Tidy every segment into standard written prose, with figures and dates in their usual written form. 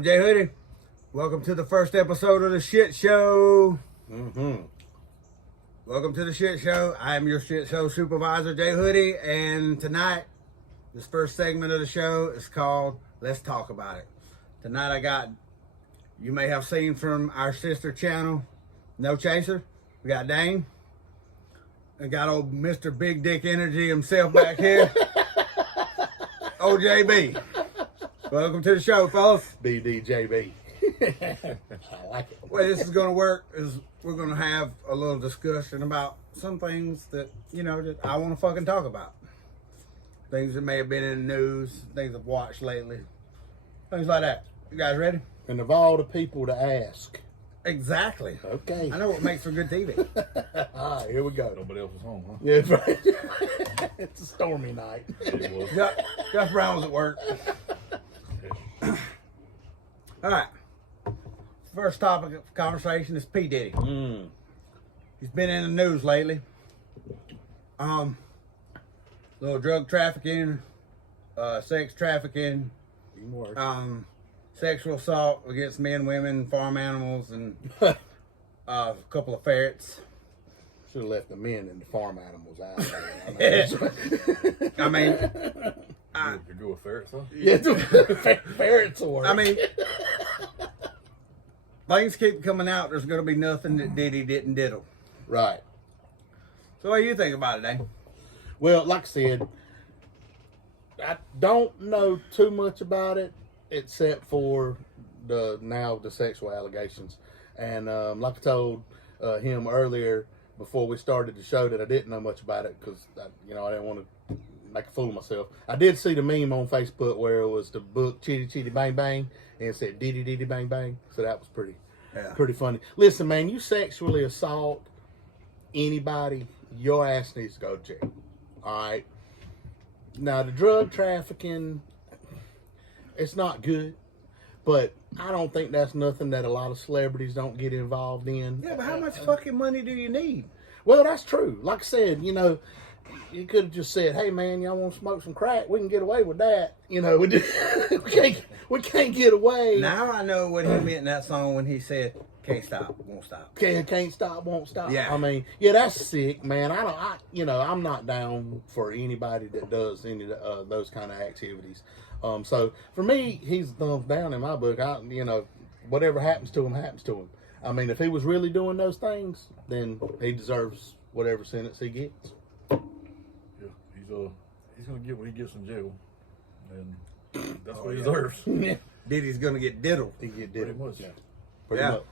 I'm JHoody. Welcome to the first episode of the shit show. Welcome to the shit show. I am your shit show supervisor, JHoody, and tonight, this first segment of the show is called Let's Talk About It. Tonight I got, you may have seen from our sister channel, No Chaser, we got Dane. I got old Mr. Big Dick Energy himself back here. OJB. Welcome to the show, fellas. BDJB. I like it. The way this is going to work is we're going to have a little discussion about some things that, that I want to fucking talk about. Things that may have been in the news, things I've watched lately, things like that. You guys ready? And of all the people to ask. Exactly. Okay. I know what makes for good TV. All right, here we go. Nobody else was home, huh? Yeah, that's right. It's a stormy night. It was. Gus Brown was at work. All right. First topic of conversation is P. Diddy. He's been in the news lately. Little drug trafficking, sex trafficking, Even worse. sexual assault against men, women, farm animals, and a couple of ferrets. Should have left the men and the farm animals out. I mean, You go with ferrets, huh? Yeah, ferrets or. I mean, things keep coming out. There's going to be nothing that Diddy didn't diddle. Right. So what do you think about it, Dane? Well, like I said, I don't know too much about it except for the sexual allegations. And like I told him earlier before we started the show that I didn't know much about it because I didn't want to make a fool of myself. I did see the meme on Facebook where it was the book Chitty Chitty Bang Bang and it said Diddy Diddy Bang Bang. So that was pretty funny. Listen, man, you sexually assault anybody, your ass needs to go to jail. All right. Now the drug trafficking, it's not good, but I don't think that's nothing that a lot of celebrities don't get involved in. Yeah, but how much fucking money do you need? Well, that's true. Like I said, you could have just said, "Hey, man, y'all want to smoke some crack? We can get away with that." We can't get away. Now I know what he meant in that song when he said, "Can't stop, won't stop." Can't stop, won't stop. Yeah. I mean, yeah, that's sick, man. I'm not down for anybody that does any of those kind of activities. So for me, he's a thumbs down in my book. Whatever happens to him, happens to him. I mean, if he was really doing those things, then he deserves whatever sentence he gets. Yeah, he's gonna get what he gets in jail, and that's what he deserves. Yeah. Diddy's gonna get diddled. He get Pretty did much. Yeah. Pretty Yeah. much.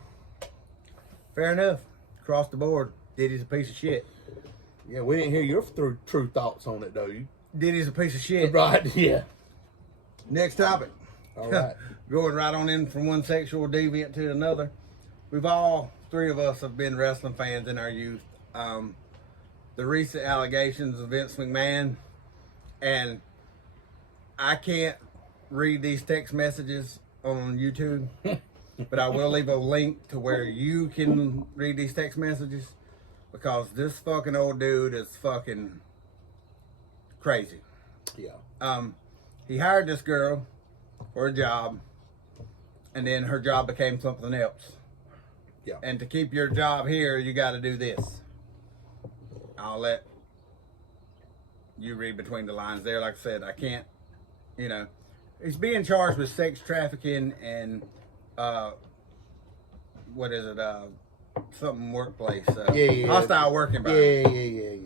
Fair enough. Across the board, Diddy's a piece of shit. Yeah, we didn't hear your true thoughts on it, though. Diddy's a piece of shit. Right, yeah. Next topic. All right. Going right on in from one sexual deviant to another. We've all, three of us, have been wrestling fans in our youth. The recent allegations of Vince McMahon, and I can't read these text messages on YouTube, but I will leave a link to where you can read these text messages because this fucking old dude is fucking crazy. Yeah. He hired this girl for a job, and then her job became something else. Yeah. And to keep your job here, you got to do this. I'll let you read between the lines there. Like I said, I can't, he's being charged with sex trafficking and, what is it? Something workplace. Hostile work environment.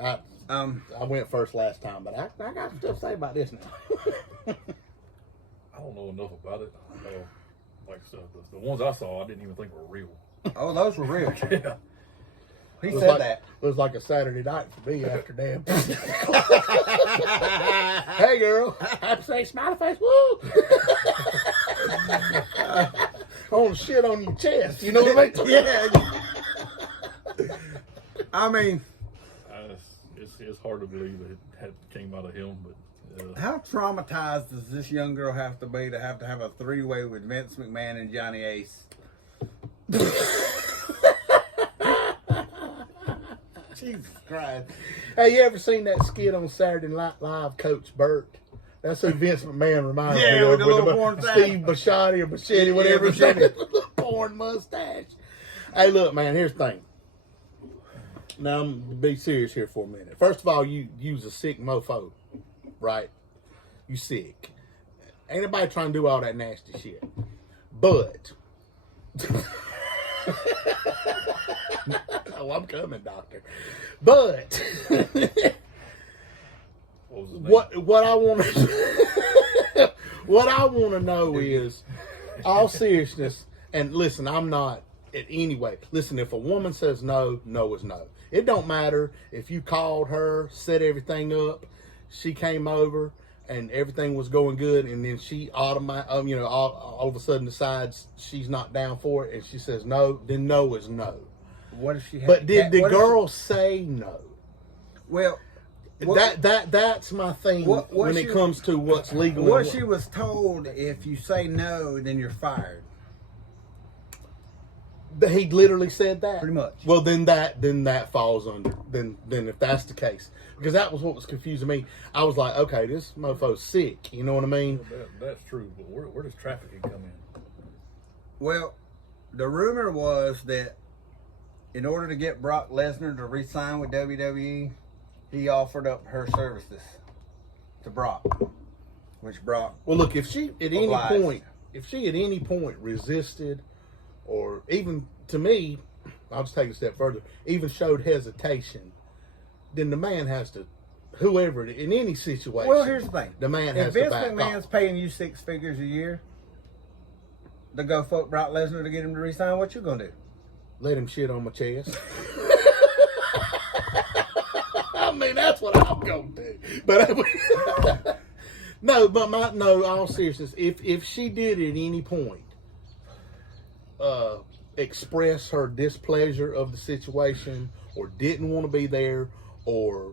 Yeah. I went first last time, but I got stuff to say about this now. I don't know enough about it. Like I said, the ones I saw, I didn't even think were real. Oh, those were real. Yeah. He It said that. It was like a Saturday night for me after damn. Hey, girl. Happy say smiley face. Woo! On shit on your chest. You know what I mean? Yeah. I mean, it's hard to believe that it came out of him, but how traumatized does this young girl have to be to have a three-way with Vince McMahon and Johnny Ace? Jesus Christ. Hey, you ever seen that skit on Saturday Night Live, Coach Burt? That's who Vince McMahon reminds Yeah, me of. with the little porn Steve Bisciotti or Bichetti, whatever his name is. The porn mustache. Hey, look, man, here's the thing. Now, I'm going to be serious here for a minute. First of all, you use a sick mofo, right? You sick. Ain't nobody trying to do all that nasty shit. But... oh, I'm coming, doctor. But... what I want to what I want to know is, all seriousness, and listen, I'm not in any way. Listen, if a woman says no, no is no. It don't matter if you called her, set everything up, she came over, and everything was going good, and then she all of a sudden decides she's not down for it, and she says no, then no is no. What if she? But did the girl say no? Well. That's my thing when it comes to what's legal. What she was told, if you say no, then you're fired. He literally said that. Pretty much. Well, then that falls under. Then if that's the case, because that was what was confusing me. I was like, okay, this mofo's sick. You know what I mean? That's true. But where does trafficking come in? Well, the rumor was that in order to get Brock Lesnar to re-sign with WWE, he offered up her services to Brock, which Brock. Well, look, if she at obliged. any point resisted, or even to me, I'll just take it a step further, even showed hesitation, then the man has to, whoever in any situation. Well, here's the thing: the man has to back off. If Vince McMahon's paying you 6 figures a year to go fuck Brock Lesnar to get him to resign, what you gonna do? Let him shit on my chest. I mean, that's what I'm gonna do. But all seriousness, if she did at any point express her displeasure of the situation, or didn't want to be there, or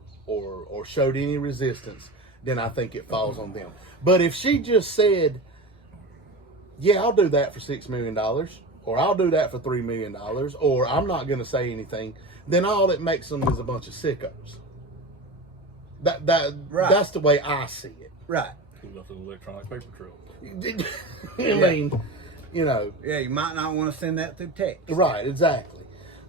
showed any resistance, then I think it falls on them. But if she just said, "Yeah, I'll do that for $6 million," or "I'll do that for $3 million," or "I'm not going to say anything," then all it makes them is a bunch of sickos. Right. That's the way I see it. Right. That's an electronic paper trail. I mean, you know. Yeah, you might not want to send that through text. Right, exactly.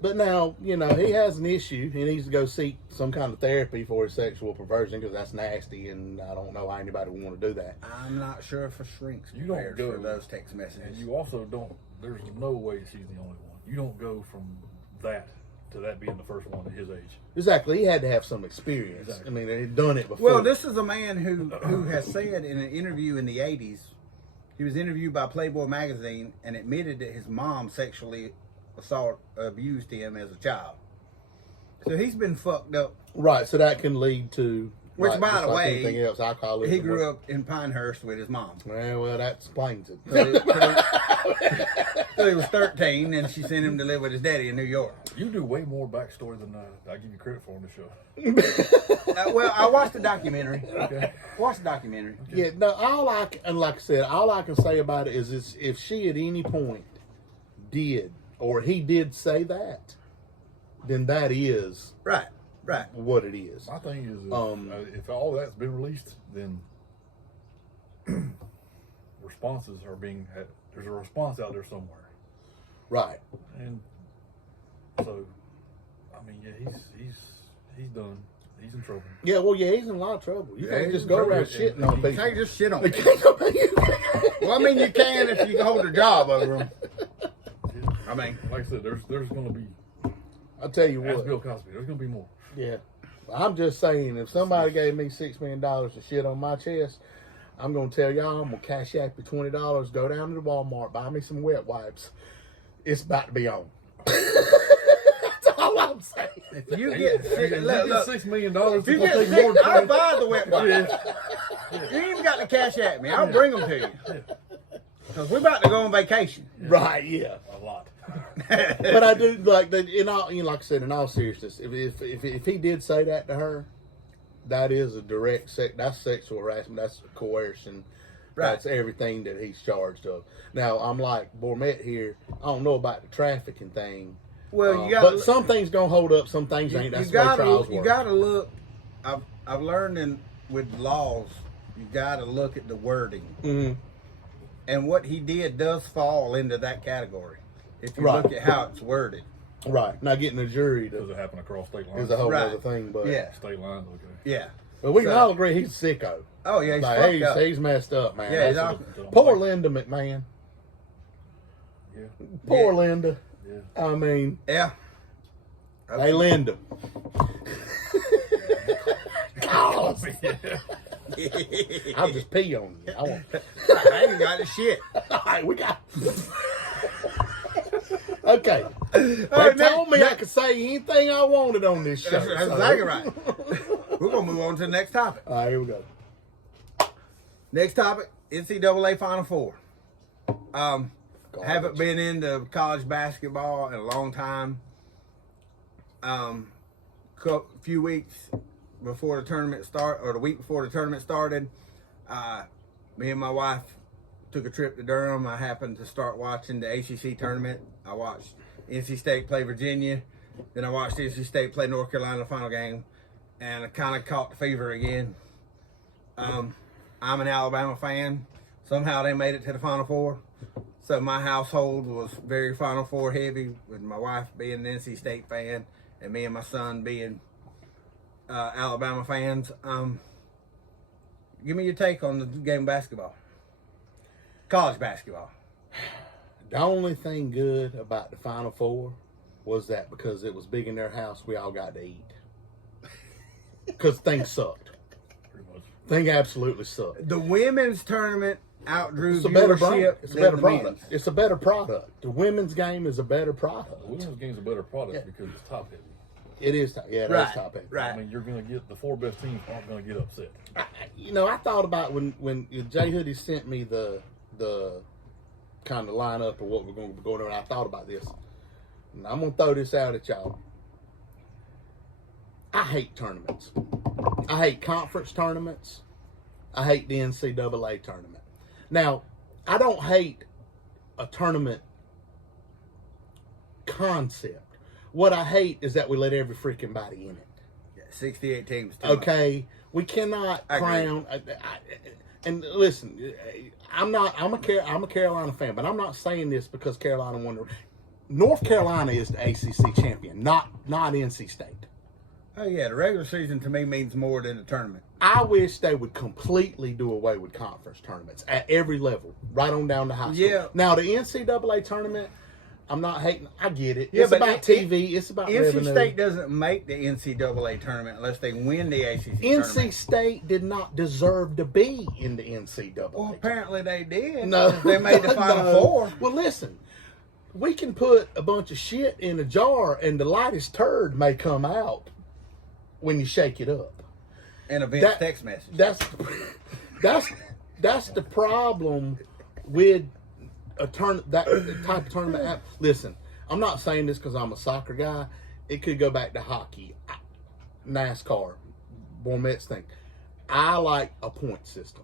But now, you know, he has an issue. He needs to go seek some kind of therapy for his sexual perversion, because that's nasty, and I don't know how anybody would want to do that. I'm not sure if a shrink's You don't prepared go for those text messages. And you also don't. There's no way she's the only one. You don't go from that to that being the first one at his age. Exactly. He had to have some experience. Exactly. I mean, he'd done it before. Well, this is a man who has said in an interview in the 80s, he was interviewed by Playboy magazine and admitted that his mom sexually abused him as a child. So he's been fucked up. Right, so that can lead to, Which, like, by just the like way, anything else, alcoholism. he grew up in Pinehurst with his mom. Well, that explains it. So he was 13, and she sent him to live with his daddy in New York. You do way more backstory than I give you credit for on the show. Well, I watched the documentary. Okay. Watched the documentary. Yeah, no, like I said, all I can say about it is if she at any point did, or he did say that, then that is Right. what it is. My thing is, if all that's been released, then responses are being had. There's a response out there somewhere. Right. And so, I mean, yeah, he's done. He's in trouble. Yeah, well, yeah, he's in a lot of trouble. You Yeah, can't he's just in go trouble. around shitting on You people. can't just shit on You people. can't go- Well, I mean, you can if you hold a job over them. I mean, Like I said, there's going to be. I'll tell you Ask what. Bill Cosby. There's going to be more. Yeah. I'm just saying, if somebody gave me $6 million to shit on my chest, I'm going to tell y'all, I'm going to cash out you $20, go down to the Walmart, buy me some wet wipes. It's about to be on. That's all I'm saying. if you get $6 million, if you it's gonna get take sick, more than I'll 20. buy the wet wipes. You ain't even got to cash at me. I'll bring them to you. Because we're about to go on vacation. Right, yeah. A lot. But I do, like, in all, you know, like I said, in all seriousness, if he did say that to her, that is a direct that's sexual harassment, that's coercion, Right. that's everything that he's charged of. Now, I'm like Bormet here, I don't know about the trafficking thing. Well, you got. But some things gonna hold up, some things ain't. That's the way trials work. You gotta look. I've learned with laws, you got to look at the wording. Mm-hmm. And what he did does fall into that category. If you Right. look at how it's worded. Right. Now getting a jury Does to, it happen across state lines? is a whole Right. other thing, but Yeah. State lines, okay. Yeah. But we can So- all agree he's a sicko. Oh, yeah, he's Like, fucked up. he's messed up, man. Yeah, he's That's all- poor Linda McMahon. Yeah. Poor Yeah. Linda. Yeah. I mean, Yeah. hey, Linda. Call us. I'll just pee on you. I want. I ain't got the shit. All right, we got. Okay. They right, told me next- I could say anything I wanted on this show. That's so- exactly right. We're going to move on to the next topic. All right, here we go. Next topic, NCAA Final Four. Haven't Garbage. been into college basketball in a long time. Few weeks before the tournament or the week before the tournament started, me and my wife took a trip to Durham. I happened to start watching the ACC tournament. I watched NC State play Virginia. Then I watched NC State play North Carolina the final game. And I kind of caught the fever again. I'm an Alabama fan. Somehow they made it to the Final Four. So my household was very Final Four heavy, with my wife being an NC State fan and me and my son being Alabama fans. Give me your take on the game of basketball. College basketball. The only thing good about the Final Four was that because it was big in their house, we all got to eat. Because things sucked. Pretty much. Things absolutely sucked. The women's tournament outdrew It's a better product. viewership It's a than better the product. men's. It's a better product. The women's game is a better product. The women's game's a better product Yeah. because it's top heavy. It is. Yeah, that's top heavy. Right. I mean, you're going to get the 4 best teams aren't going to get upset. I thought about when JHoody sent me the kind of lineup of what we're going to be going on. I thought about this, and I'm going to throw this out at y'all. I hate tournaments. I hate conference tournaments. I hate the NCAA tournament. Now, I don't hate a tournament concept. What I hate is that we let every freaking body in it. 68 teams. Too much. Okay, we cannot I agree. crown. And listen, I'm a Carolina fan, but I'm not saying this because Carolina won. North Carolina is the ACC champion, not NC State. Oh, yeah. The regular season to me means more than the tournament. I wish they would completely do away with conference tournaments at every level, right on down to high school. Yeah. Now the NCAA tournament, I'm not hating. I get it. Yeah, It's but about TV. It's about NC revenue. State doesn't make the NCAA tournament unless they win the ACC NC tournament. State did not deserve to be in the NCAA. Well, apparently they did. No, They made the Final no. Four. Well, listen, we can put a bunch of shit in a jar, and the lightest turd may come out when you shake it up. And a Vince That- text message. That's the problem with that type of tournament. Listen, I'm not saying this because I'm a soccer guy. It could go back to hockey, NASCAR, Mets thing. I like a point system.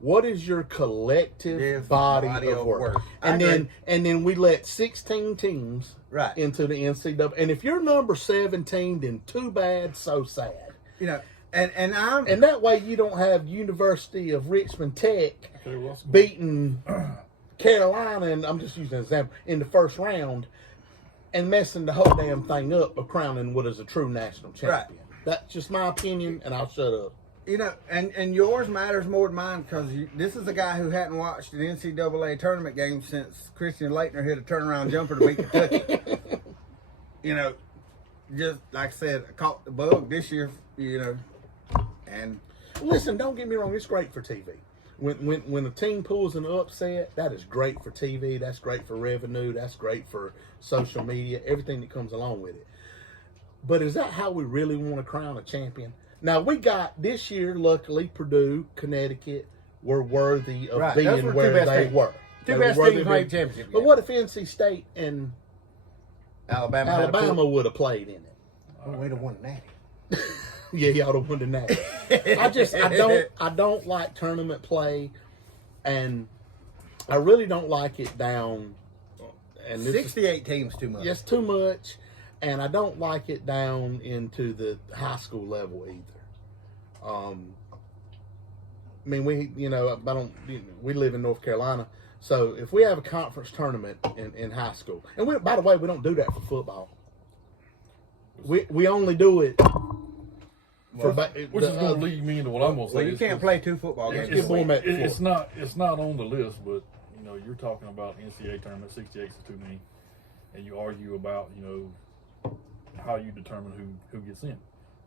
What is your collective body of work? I And agree. then we let 16 teams Right. into the NCAA. And if you're number 17, then too bad, so sad. You know, and I'm And that way you don't have University of Richmond Tech Okay, well, beating Carolina, and I'm just using an example, in the first round and messing the whole damn thing up of crowning what is a true national champion. That's just my opinion, and I'll shut up. you know, and yours matters more than mine because this is a guy who hadn't watched an NCAA tournament game since Christian Laettner hit a turnaround jumper to beat Kentucky. You know, just like I said, I caught the bug this year. You know, and Listen, don't get me wrong, it's great for TV. When a team pulls an upset, that is great for TV, that's great for revenue, that's great for social media, everything that comes along with it. But is that how we really want to crown a champion? Now, we got this year, luckily, Purdue, Connecticut were worthy of Right, those being were the where two best they teams. were. Two They best were worthy teams of made being- championship But game. what if NC State and Alabama had a Alabama would have played in it? Oh, we'd have won that. Yeah, y'all have won the national. I don't like tournament play, and I really don't like it down. And this is 68 teams too much. just too much, and I don't like it down into the high school level either. mean, we live in North Carolina. So if we have a conference tournament in high school, and by the way, we don't do that for football. We only do it for which is going to lead me into what I'm going to say. Well, you can't play 2 football games. It's not on the list, but you're talking about NCAA tournament. 68 is too many, and you argue about how you determine who gets in.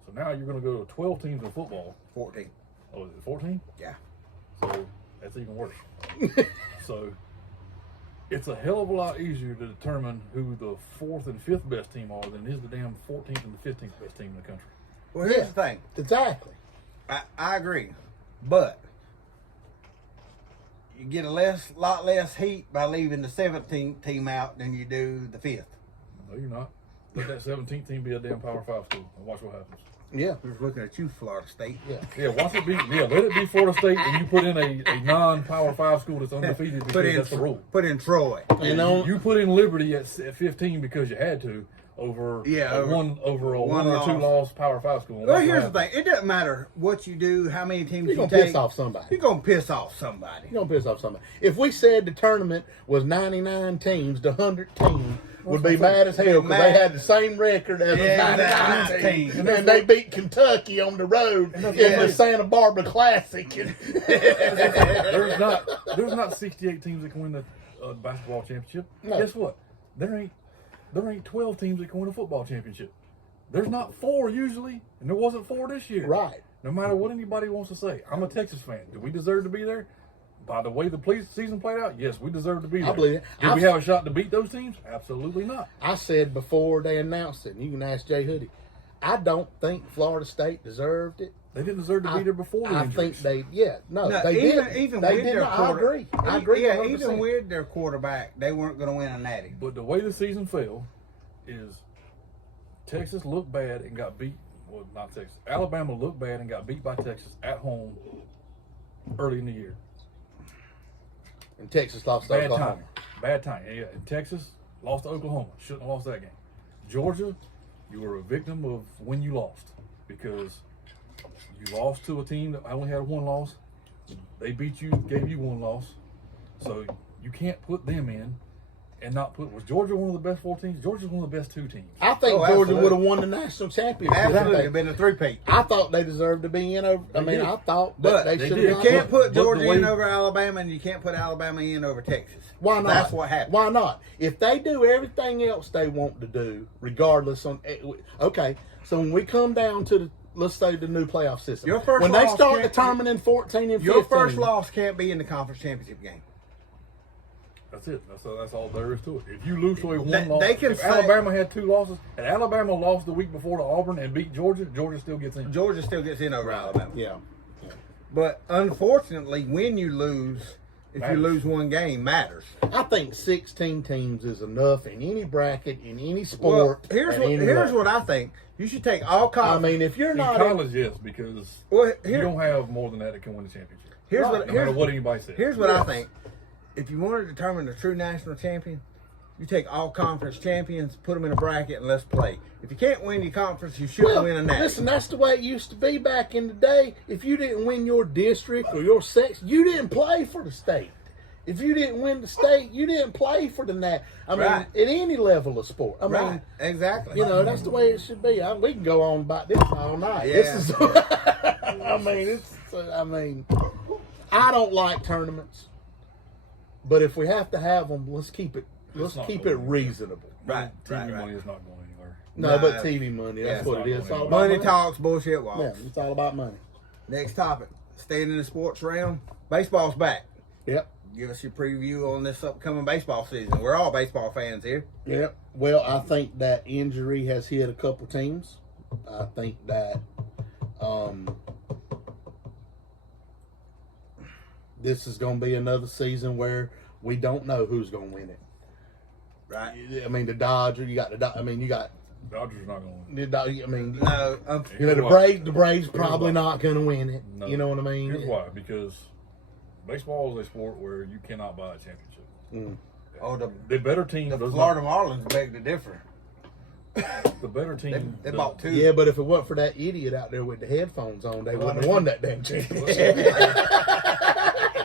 So now you're going to go to 12 teams in football. 14. Oh, is it 14? Yeah. So that's even worse. So it's a hell of a lot easier to determine who the 4th and 5th best team are than it is the damn 14th and the 15th best team in the country. Well, here's the thing. Exactly. I agree, but you get a lot less heat by leaving the 17th team out than you do the 5th. No, you're not. Let that 17th team be a damn Power 5 school and watch what happens. Yeah. We're looking at you, Florida State. Yeah. Watch it be. Yeah, let it be Florida State, and you put in a non-Power 5 school that's undefeated because that's the rule. Put in Troy. You put in Liberty at 15 because you had to over one or 2 loss Power 5 school. Well, here's the thing. It doesn't matter what you do, how many teams You're you going to take. piss off somebody. You're going to piss off somebody. You're going to piss off somebody. If we said the tournament was 99 teams, the 100 team would be mad as hell because they had the same record as the 99 team. And they beat Kentucky on the road in the Santa Barbara Classic. There's not 68 teams that can win the basketball championship. No. Guess what? There ain't 12 teams that can win a football championship. There's not 4 usually, and there wasn't 4 this year. Right. No matter what anybody wants to say. I'm a Texas fan. Do we deserve to be there? By the way the season played out, yes, we deserve to be there. I believe it. Did we have a shot to beat those teams? Absolutely not. I said before they announced it, and you can ask JHoody, I don't think Florida State deserved it. They didn't deserve to be there before the I injuries. think they did. Even they with did their not. quarterback. I agree. Yeah, 100%. even with their quarterback, they weren't going to win a natty. But the way the season fell is Texas looked bad and got beat. Well, not Texas. Alabama looked bad and got beat by Texas at home early in the year. And Texas lost to Oklahoma. Bad time. Yeah, and Texas lost to Oklahoma. Shouldn't have lost that game. Georgia, you were a victim of when you lost because you lost to a team that only had 1 loss. They beat you, gave you 1 loss. So you can't put them in and not put. Was Georgia one of the best 4 teams? Georgia's one of the best 2 teams. I think Georgia would have won the national championship. Absolutely, been a 3-peat. I thought they deserved to be in over. I thought that they should have. You can't put Georgia in over Alabama, and you can't put Alabama in over Texas. Why not? That's what happened. Why not? If they do everything else they want to do, regardless on okay. So when we come down to let's say the new playoff system, when they start determining 14 and 15, your first loss can't be in the conference championship game. That's it. That's all there is to it. If you lose to a 1 loss, if Alabama had 2 losses, and Alabama lost the week before to Auburn and beat Georgia, Georgia still gets in. Georgia still gets in over Alabama. Yeah. But unfortunately, when you lose, if you lose 1 game, matters. I think 16 teams is enough in any bracket, in any sport. Well, here's what I think. You should take all college. I mean, if you're not in college, yes, because you don't have more than that can win the championship. No matter what anybody says. Here's what I think. If you want to determine the true national champion, you take all conference champions, put them in a bracket, and let's play. If you can't win your conference, you shouldn't win a national. Listen, that's the way it used to be back in the day. If you didn't win your district or your section, you didn't play for the state. If you didn't win the state, you didn't play for the nat. I mean, at any level of sport. I mean, exactly. That's the way it should be. We can go on about this all night. Yeah. This is. I don't like tournaments, but if we have to have them, let's keep it reasonable. Right. TV money is not going anywhere. No, but TV money. That's what it is. It's all about money talks, bullshit walks. Yeah, it's all about money. Next topic. Staying in the sports realm. Baseball's back. Yep. Give us your preview on this upcoming baseball season. We're all baseball fans here. Yep. Well, I think that injury has hit a couple teams. I think that this is going to be another season where we don't know who's going to win it. Right. I mean, the Dodgers. You got the. Dodgers are not going to win. The Braves probably not going to win it. No. You know what I mean? Here's why. Because baseball is a sport where you cannot buy a championship. Mm. The better team. The Florida Marlins beg to differ. The better team. They bought 2. Yeah, but if it weren't for that idiot out there with the headphones on, they wouldn't have won that damn championship.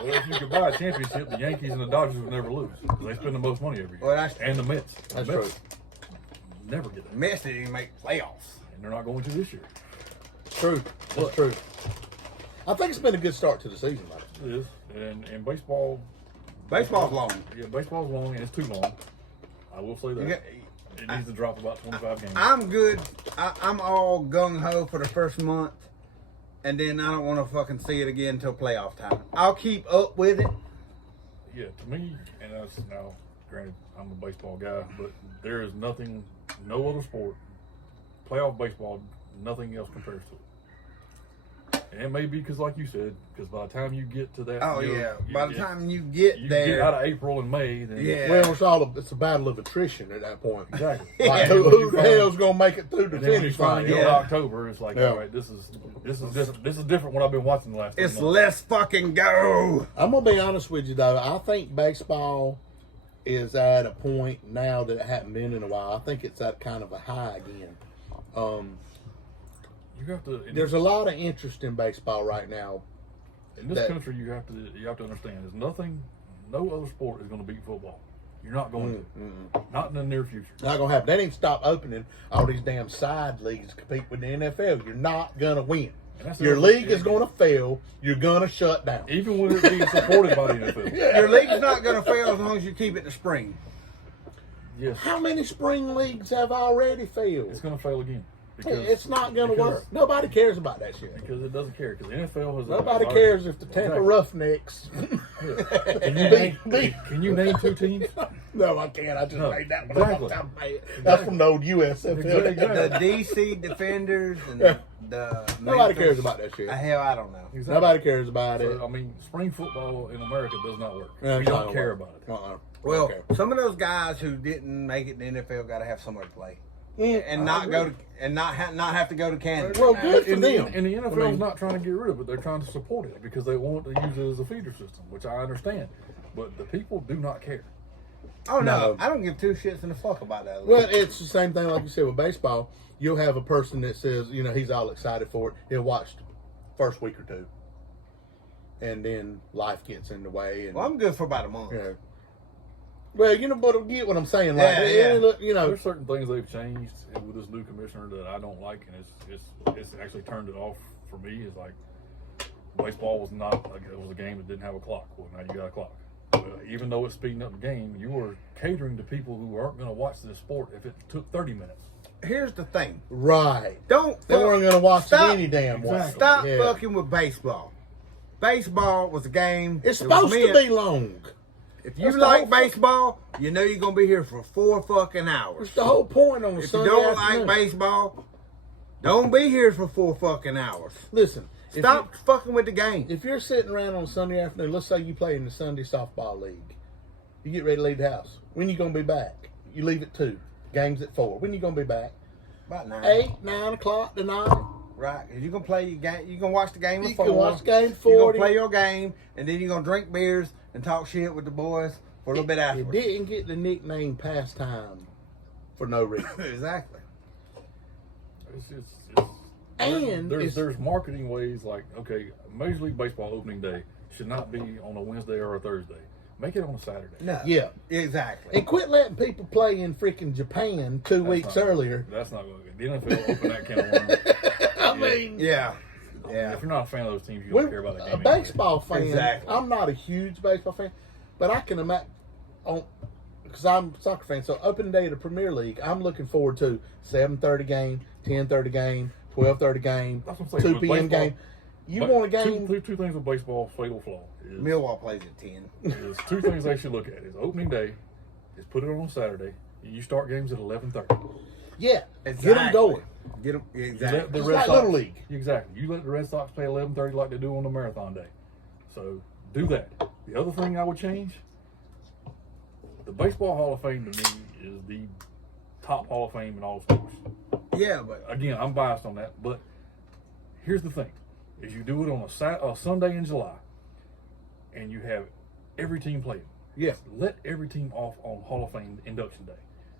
Well, if you could buy a championship, the Yankees and the Dodgers would never lose because they spend the most money every year. Well, that's and the Mets. That's the Mets true. never get that. Mets didn't even make playoffs. And they're not going to this year. True. That's true. I think it's been a good start to the season, though. It is. And baseball. Baseball's long. Yeah, baseball's long and it's too long. I will say that. You got- It needs to drop about 25 games. I'm good. I'm all gung ho for the first month, and then I don't want to fucking see it again until playoff time. I'll keep up with it. Yeah, to me, and that's now, granted, I'm a baseball guy, but there is nothing, no other sport, playoff baseball, nothing else compares to it. And it may be because, like you said, because by the time you get to that, Oh you yeah. know, By the time you get you there, get out of April and May, then Yeah. Well, it's a battle of attrition at that point. exactly. Like, Yeah. who the hell's gonna make it through the And then when you finish finally line? get Yeah. to October, it's like, Yeah. all right, this is different what I've been watching the last 3 it's months. let's fucking go. I'm gonna be honest with you though. I think baseball is at a point now that it hadn't been in a while. I think it's at kind of a high again. You have to. There's a lot of interest in baseball right now. In this country, you have to understand. There's nothing, no other sport is going to beat football. You're not going to. Not in the near future. Not gonna happen. They didn't stop opening all these damn side leagues to compete with the NFL. You're not gonna win. And that's Your the- league is gonna fail. You're gonna shut down. Even when it's being supported by the NFL. Your league's not gonna fail as long as you keep it to spring. Yes, How many spring leagues have already failed? it's going to fail again. It's not gonna because- work. Nobody cares about that shit. Because it doesn't care. Because the NFL has. Nobody cares if the Tampa Exactly. Roughnecks. Can you name 2 teams? No, I can't. I just No, made that one exactly. up. That's from the old USFL. Exactly. The DC Defenders and the Nobody Memphis- cares about that shit. Hell, I don't know. Exactly. Nobody cares about it. So, I mean, spring football in America does not work. Yeah, We it's not don't gonna care work. about it. Well, Okay. some of those guys who didn't make it in the NFL got to have somewhere to play, and I not agree. go to and not have to go to Canada. Well, now. good for And them. the NFL I mean- is not trying to get rid of it. They're trying to support it because they want to use it as a feeder system, which I understand. But the people do not care. Oh no, No. I don't give 2 shits in the fuck about that. Well, it's the same thing like you said with baseball. You'll have a person that says, he's all excited for it. He'll watch the first week or 2. And then life gets in the way. And, Well, I'm good for about a month. yeah. Well, but you get what I'm saying. Like, Yeah. There's certain things they've changed with this new commissioner that I don't like, and it's actually turned it off for me. It's like baseball was not like it was a game that didn't have a clock. Well, now you got a clock. Even though it's speeding up the game, you were catering to people who aren't going to watch this sport if it took 30 minutes. Here's the thing: Right. don't They weren't going to watch Stop. it any damn way. Exactly. stop Yeah. fucking with baseball. Baseball was a game. It's that was supposed to meant- be long. If you That's the like whole baseball, you know you're gonna be here for 4 fucking hours. It's the whole point on a If you Sunday don't afternoon. like baseball, don't be here for 4 fucking hours. Listen, Stop fucking with the game. If you're sitting around on Sunday afternoon, let's say you play in the Sunday softball league, you get ready to leave the house. When you gonna be back? You leave at 2. Game's at 4. When you gonna be back? About 9. 8, 9 o'clock tonight. Right. You can play your game. You can watch the game at You 4. can watch the game You're 40. gonna play your game, and then you're gonna drink beers and talk shit with the boys for a little bit It afterwards. didn't get the nickname pastime for no reason. Exactly. And there's marketing ways like, okay, Major League Baseball opening day should not be on a Wednesday or a Thursday. Make it on a Saturday. No. Yeah. Exactly. And quit letting people play in freaking Japan 2 weeks earlier. That's not going to The NFL open that can of worms. I mean, Yeah. Yeah. If you're not a fan of those teams, you don't care about the game. a baseball fan. Exactly. I'm not a huge baseball fan, but I can imagine because I'm a soccer fan. So opening day of the Premier League, I'm looking forward to 7:30 game, 10:30 game, 12:30 game, That's what I'm saying. 2 With p.m. baseball- game. You But want a game? Two things with baseball fatal flaw is, Millwall plays at 10. is 2 things they should look at. Is opening day, is put it on a Saturday. You start games at 11:30. Yeah, Exactly. get them going. Get them. You Exactly. let the It's Red like Sox, Little League. Exactly. You let the Red Sox play 11:30 like they do on the marathon day. So do that. The other thing I would change, the Baseball Hall of Fame to me is the top Hall of Fame in all sports. Yeah, but Again, I'm biased on that, but here's the thing: is you do it on a Sunday in July, and you have every team playing. Yeah, Let every team off on Hall of Fame induction day,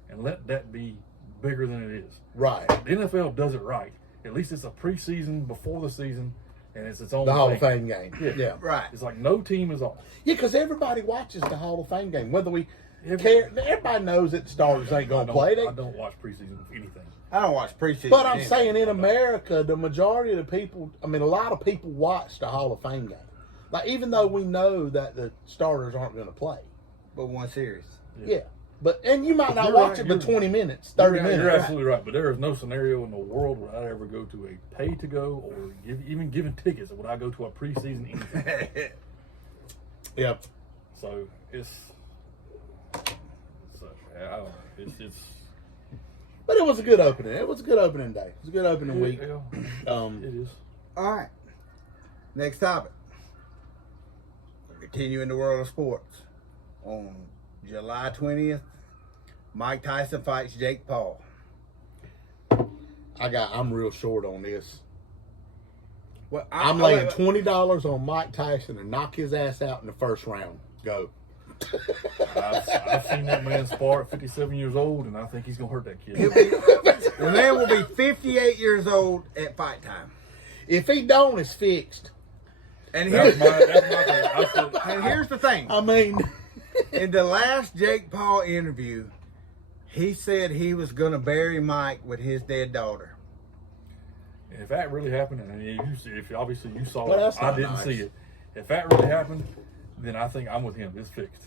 and let that be bigger than it is. right. The NFL does it right. At least it's a preseason before the season, and it's its own The Hall of thing. Fame game. Yeah. Yeah. Right. It's like no team is off. Yeah, because everybody watches the Hall of Fame game. Whether we care, everybody knows that the starters ain't going to play. I don't watch preseason anything. I don't watch preseason. But I'm anything. saying in America, the majority of the people, I mean, a lot of people watch the Hall of Fame game. Like, even though we know that the starters aren't going to play. but one series. Yeah. And you might not You're watch right, it but you're- 20 minutes, 30 minutes. You're absolutely right, but there is no scenario in the world where I'd ever go to a pay to go or even giving tickets would I go to a preseason anything. Yeah. So it's I don't know. It's But it was a good opening. It was a good opening day. It was a good opening week. yeah, it is. All right. Next topic. We'll continue in the world of sports. On July 20th, Mike Tyson fights Jake Paul. I'm real short on this. Well, I'm laying $20 on Mike Tyson to knock his ass out in the first round. Go. I've seen that man spar at 57 years old, and I think he's gonna hurt that kid. The man will be 58 years old at fight time. If he don't, it's fixed. And That's here's, my thing. I said, and here's the thing. I mean, In the last Jake Paul interview, he said he was going to bury Mike with his dead daughter. if that really happened, and if obviously you saw Well, it, that's I not didn't nice. see it. If that really happened, then I think I'm with him. It's fixed.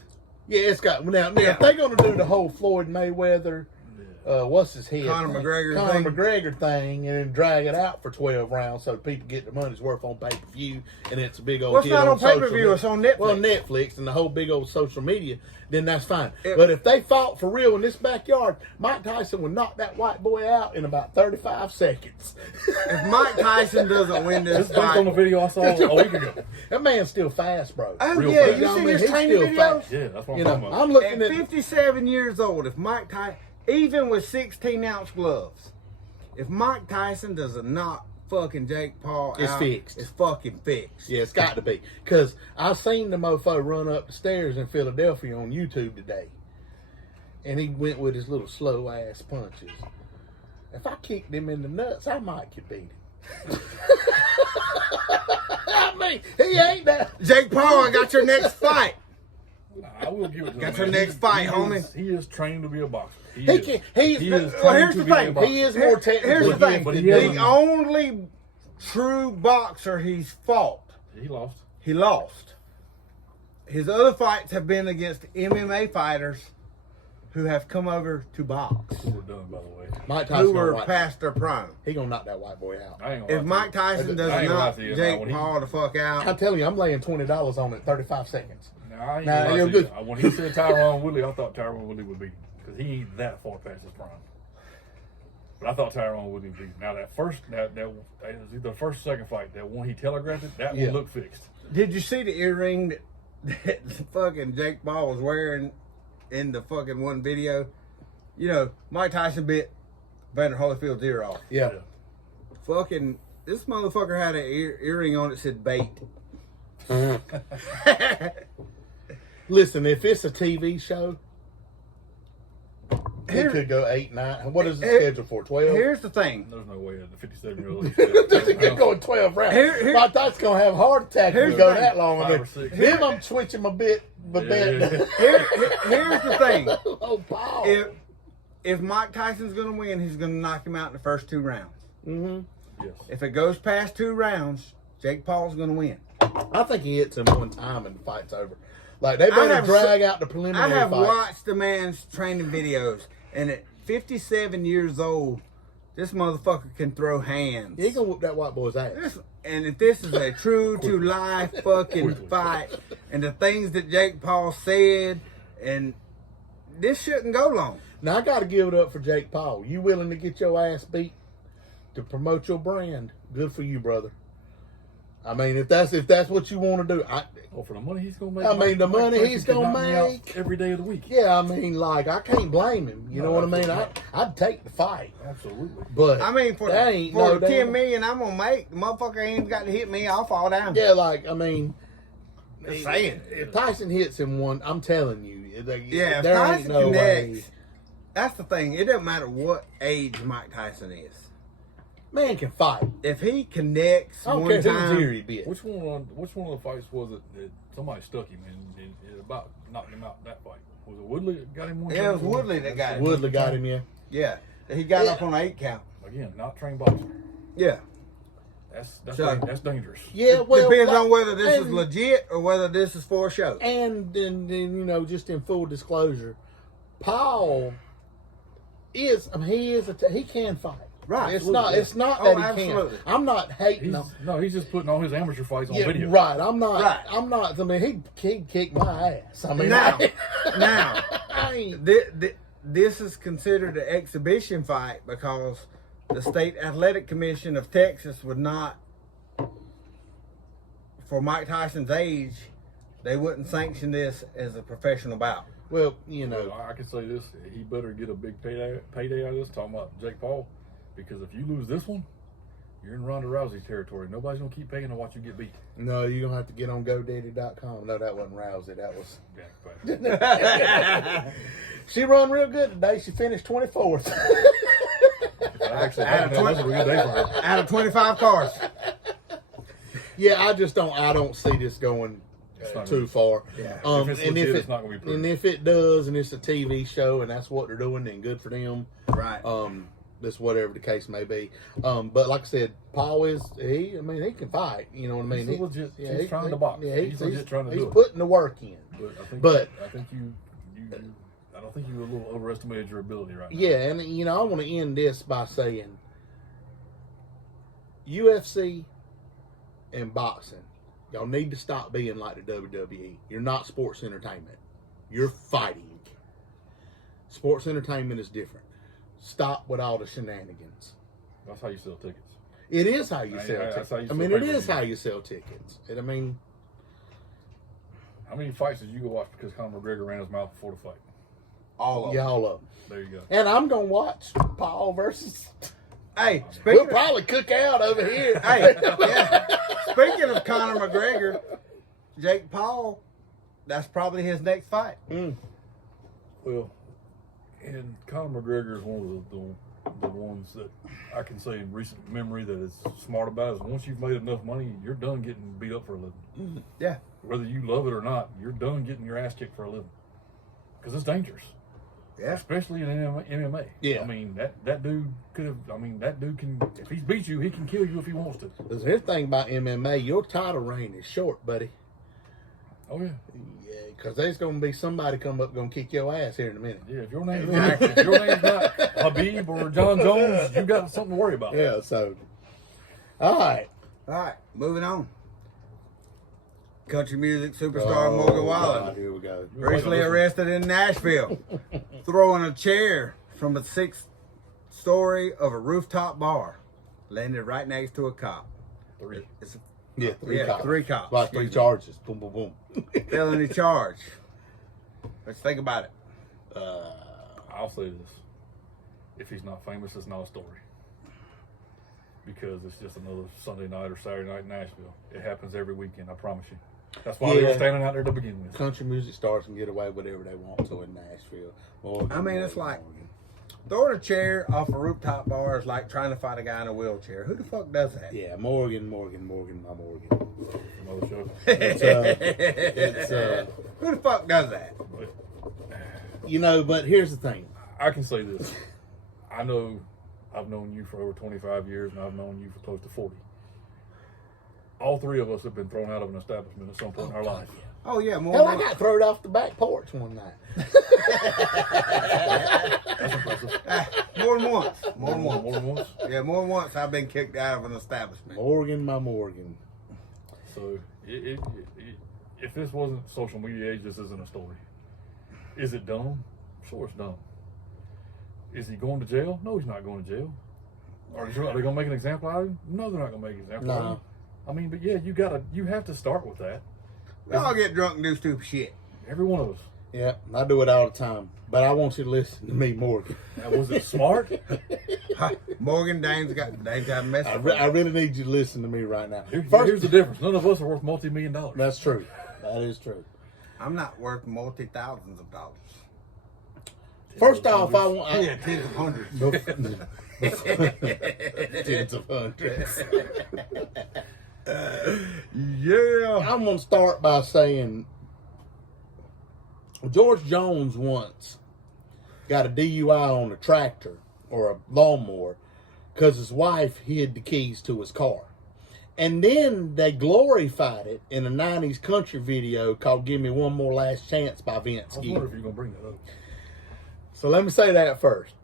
yeah, it's got now. If they're going to do the whole Floyd Mayweather, what's his head? Conor McGregor Conor thing. McGregor thing, and then drag it out for 12 rounds so people get their money's worth on pay per view, and it's a big old. Well, it's hit not on social pay-per-view, media. it's on Netflix. Well, Netflix and the whole big old social media. Then that's fine. It- But if they fought for real in this backyard, Mike Tyson would knock that white boy out in about 35 seconds. If Mike Tyson doesn't win this Based on the fight, video I saw a week ago. That man's still fast, bro. oh Real yeah, fast. you I see mean, his he's training still videos. fast. Yeah, that's what I'm You talking know, about. I'm looking At at 57 years old, if Mike Tyson, even with 16-ounce gloves, if Mike Tyson doesn't knock fucking Jake Paul It's out, fixed. it's fucking fixed. Yeah, it's got to be. Because I seen the mofo run up the stairs in Philadelphia on YouTube today. And he went with his little slow ass punches. If I kicked him in the nuts, I might could beat him. I mean, he ain't that. Jake Paul, I got your next fight. I will give it to Got him. your man. next fight, He homie. He is trained to be a boxer. He can. He's. He is Well, trained here's to the be a thing. boxer. He is Here- more here's technically the thing. but he gifted. hasn't- The only true boxer he's fought, He lost. he lost. His other fights have been against MMA fighters who have come over to box, We're done, by the way. Mike Tyson who were gonna past their prime. He gonna knock that white boy out. I ain't gonna If lie to Mike Tyson I ain't does gonna lie not to you, Jake when he- Paul the fuck I'm out, telling you, I'm laying $20 on it. 35 seconds. you. Nah, I ain't Nah, gonna lie you're to you. good. When he said Tyron Woodley, I thought Tyron Woodley would beat him because he ain't that far past his prime. But I thought Tyron Woodley would beat him. Now that was either the first or second fight. That one he telegraphed it. That Yeah. one looked fixed. did you see the earring that fucking Jake Paul was wearing in the fucking one video? You know, Mike Tyson bit Vander Holyfield's ear off. Yeah. Fucking, this motherfucker had an earring on that said bait. Listen, if it's a TV show, it Here- could go 8, 9. What is the Here- schedule for? 12? Here's the thing. There's no way the 57-year-old. It could go 12 rounds. Here- Mike Tyson's going to have a heart attack if Here's we go the thing. that long. I 5 mean, or 6. then I'm switching my bet. Yeah. Here's the thing. Oh, Paul. If Mike Tyson's gonna win, he's gonna knock him out in the first 2 rounds. Yes. If it goes past 2 rounds, Jake Paul's gonna win. I think he hits him one time and the fight's over. Like, they better have drag so- out the I preliminary have fight. watched the man's training videos, and at 57 years old, this motherfucker can throw hands. He going to whoop that white boy's ass. And if this is a true to life fucking fight, and the things that Jake Paul said, and this shouldn't go long. Now, I got to give it up for Jake Paul. You willing to get your ass beat to promote your brand? Good for you, brother. I mean, if that's what you want to do, Oh, for the money he's gonna make. I mean, the Mike money Tyson he's can gonna knock me out make. every day of the week. yeah, I mean, like, I can't blame him. You No, know what I mean? absolutely I'd take the fight, Absolutely. but I mean, for that ain't the no damn- 10 million I'm gonna make, the motherfucker ain't got to hit me. I'll fall down. yeah, like, I mean, Just saying. if Tyson hits him one, I'm telling you, Yeah, if there ain't Tyson no way. connects, that's the thing. It doesn't matter what age Mike Tyson is. Man can fight. If he connects I don't one care who's time, here he be. Which one of the fights was it that somebody stuck him and it about knocked him out in that fight? Was it Woodley that got him one? it was Woodley that got him. Woodley got him, yeah. Yeah, he got up on an 8 count. Again, not trained boxer. Yeah. That's dangerous. Yeah, well, Depends like- on whether this is and- legit or whether this is for a show. And then just in full disclosure, Paul he can fight. Right. It's not Oh, that he absolutely. can't. I'm not hating him. He's just putting all his amateur fights on Yeah, video. right. I'm not. Right. I'm not. I mean, he kicked my ass. I mean, Now, I ain't. this is considered an exhibition fight because the State Athletic Commission of Texas would not, for Mike Tyson's age, they wouldn't sanction this as a professional bout. Well, I can say this: he better get a big payday out of this. Talking about Jake Paul, because if you lose this one, you're in Ronda Rousey territory. Nobody's gonna keep paying to watch you get beat. no, you're gonna have to get on GoDaddy.com. No, that wasn't Rousey. That was. Yeah, She run real good today. She finished 24th. actually, Out of that was a good day for her. Out of 25 cars. Yeah, I don't see this going It's not too far. Yeah. If it's legit, it's not gonna be pretty. And if it does, and it's a TV show, and that's what they're doing, then good for them. Right. This whatever the case may be. But like I said, Paul he can fight. You know what I mean? He's legit. He's trying to box. Yeah, He's legit trying to do He's it. putting the work in. But I think you I don't think you a little overestimated your ability right now. Yeah, and I want to end this by saying UFC and boxing, y'all need to stop being like the WWE. You're not sports entertainment. You're fighting. Sports entertainment is different. Stop with all the shenanigans. That's how you sell tickets. It is how you That's sell how tickets. you I sell mean, it pay-per-view. is how you sell tickets. How many fights did you go watch because Conor McGregor ran his mouth before the fight? All of them. Y'all of them. There you go. And I'm going to watch Paul versus... Hey, We'll speaking probably cook out over here. hey, yeah. Speaking of Conor McGregor, Jake Paul, that's probably his next fight. Well, and Conor McGregor is one of the ones that I can say in recent memory that is smart about it. Is once you've made enough money, you're done getting beat up for a living. Yeah. Whether you love it or not, you're done getting your ass kicked for a living. Because it's dangerous. Yeah. Especially in MMA. Yeah. I mean, that dude could have, that dude can, if he's beat you, he can kill you if he wants to. There's the thing about MMA, your title reign is short, buddy. Oh, yeah. Yeah, because there's going to be somebody come up going to kick your ass here in a minute. Yeah, if your name's not Habib or John Jones, you got something to worry about. Yeah, so. All right. All right, moving on. Country music superstar Morgan Wallen. God, here we go. Recently arrested in Nashville, throwing a chair from the 6th story of a rooftop bar, landed right next to a cop. Three. It's Yeah, three cops. 3 cops. Like 3 charges. Boom, boom, boom. felony charge. Let's think about it. I'll say this. If he's not famous, it's not a story. Because it's just another Sunday night or Saturday night in Nashville. It happens every weekend, I promise you. That's why they were standing out there to begin with. Country music stars can get away with whatever they want to in Nashville. I mean, it's like throwing a chair off a rooftop bar is like trying to fight a guy in a wheelchair. Who the fuck does that? Yeah, Morgan, my Morgan. Another show. Who the fuck does that? But here's the thing. I can say this. I know I've known you for over 25 years, and I've known you for close to 40. All 3 of us have been thrown out of an establishment at some point in our life. Oh yeah, more Hell, than I got thrown off the back porch one night. That's impressive. more than once. More than once. More than once. Yeah, more than once I've been kicked out of an establishment. Morgan, my Morgan. So, if this wasn't social media age, this isn't a story. Is it dumb? Sure, it's dumb. Is he going to jail? No, he's not going to jail. Are they going to make an example out of him? No, they're not going to make an example out of him. I mean, but yeah, you have to start with that. We all get drunk and do stupid shit. Every one of us. Yeah, I do it all the time. But I want you to listen to me, Morgan. Now, was it smart? Morgan, Dane's got a mess. I really need you to listen to me right now. Here's the difference. None of us are worth multi-million dollars. That's true. That is true. I'm not worth multi-thousands of dollars. First off, I want... Yeah, tens of hundreds. Tens of hundreds. Yeah. I'm going to start by saying George Jones once got a DUI on a tractor or a lawnmower because his wife hid the keys to his car. And then they glorified it in a 90s country video called Give Me One More Last Chance by Vince I was Gill. wondering if you're gonna bring that up. So let me say that first.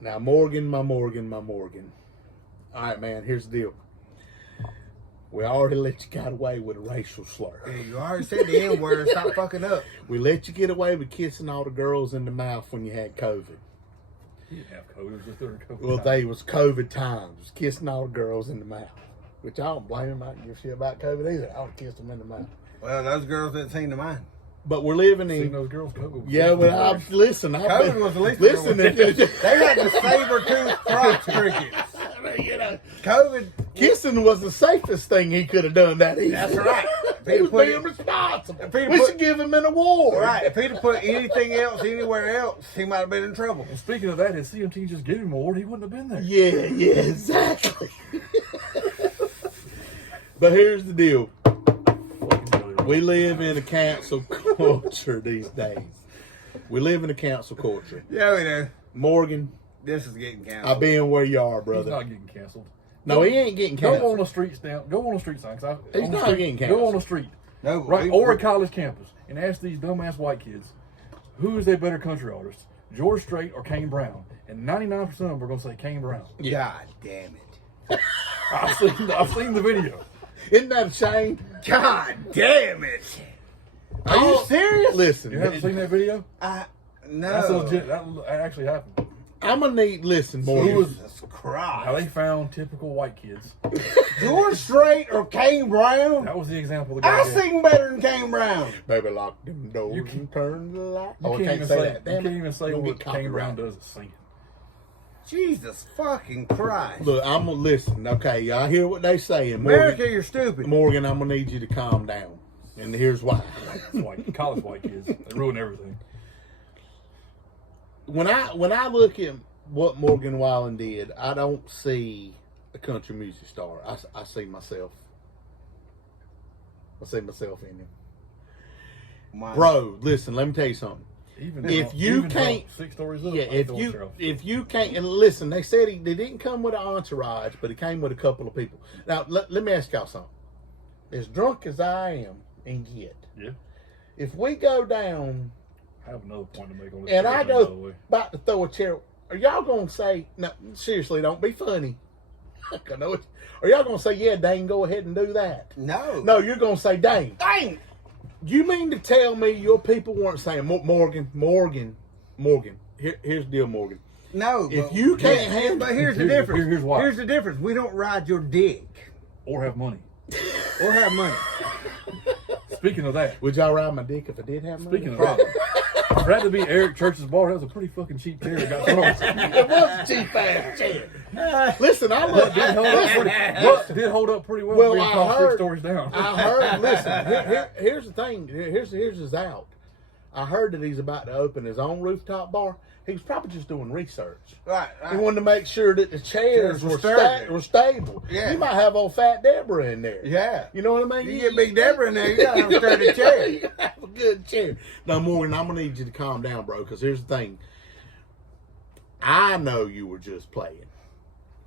Now, Morgan, my Morgan, my Morgan. All right, man, here's the deal. We already let you get away with a racial slur. Hey, you already said the N word. Stop fucking up. We let you get away with kissing all the girls in the mouth when you had COVID. He didn't have COVID. It was just during COVID. Well, time. they was COVID times. Was kissing all the girls in the mouth. Which I don't blame him. I don't give a shit about COVID either. I would have kissed them in the mouth. Well, those girls didn't seem to mind. But we're living Seen in... those girls COVID. Yeah, well, listen. COVID was the least. Listen. They had the saber-tooth cross crickets. You know, COVID. kissing was the safest thing he could have done that evening. That's right. He was Put being it- responsible. if he'd We put- should give him an award. Right. If he'd have put anything else anywhere else, he might have been in trouble. And speaking of that, his CMT just gave him an award. He wouldn't have been there. Yeah, exactly. But here's the deal. We live in a cancel culture these days. We live in a cancel culture. Yeah, we do. Morgan, This is getting canceled. I've been where you are, He's brother. not getting canceled. No, he ain't getting Go on canceled. the streets down. Go on the street sign. He's not getting canceled. Go on the street, No, right, we- or a college campus, and ask these dumbass white kids, who is a better country artist, George Strait or Kane Brown? And 99% of them are gonna say Kane Brown. God damn it. I've seen the video. Isn't that a shame? God damn it. Are you serious? Listen, You haven't seen that video? No. That's legit. That actually happened. I'm gonna need. Listen, Morgan. Jesus How Christ. they found typical white kids. George Strait or Kane Brown? That was the example the guy I gave. sing better than Kane Brown. Baby, lock them doors You and turn the light. You Oh, I can't can't even say say that. You Damn can't it. even say Gonna what get Kane Brown copyrighted. does is singing. Jesus fucking Christ. Look, I'm gonna listen. Okay, I hear what they saying. America, Morgan, you're stupid. Morgan, I'm gonna need you to calm down. And here's why. It's white, college white kids. They ruin everything. When I look at what Morgan Wallen did, I don't see a country music star. I see myself. I see myself in him. Wow. Bro, listen, let me tell you something. Even If drunk- you even drunk can't- 6 stories up. Yeah, I don't care. if you can't, and listen, they said they didn't come with an entourage, but he came with a couple of people. Now, let me ask y'all something. As drunk as I am and get, Yeah, if we go down I have another point to make on this. and chair I thing, by the go way. about to throw a chair, are y'all gonna say, no, seriously, don't be funny. I know it. Are y'all gonna say, yeah, Dane, go ahead and do that? No. No, you're gonna say, Dane. Dang. You mean to tell me your people weren't saying, Morgan, here's the deal, Morgan. No. If but- you can't handle- But here's the Here- difference. here's why. Here's the difference. We don't ride your dick Or have money. or have money. Speaking of that, Would y'all ride my dick if I did have money? speaking of that, for that to be Eric Church's bar, that was a pretty fucking cheap chair that got thrown. It was a cheap ass chair. Listen, I look. Did hold up pretty, but did hold up pretty well. Well, being I across heard- 6 stories down. I heard. Listen, here's the thing. Here's his out. I heard that he's about to open his own rooftop bar. He was probably just doing research. Right. He wanted to make sure that the chairs were sturdy. stable. Yeah. You might have old Fat Deborah in there. Yeah. You know what I mean? You get Big Deborah in there, you gotta have a sturdy chair. You have a good chair. Now, Morgan, I'm gonna need you to calm down, bro. Because here's the thing. I know you were just playing,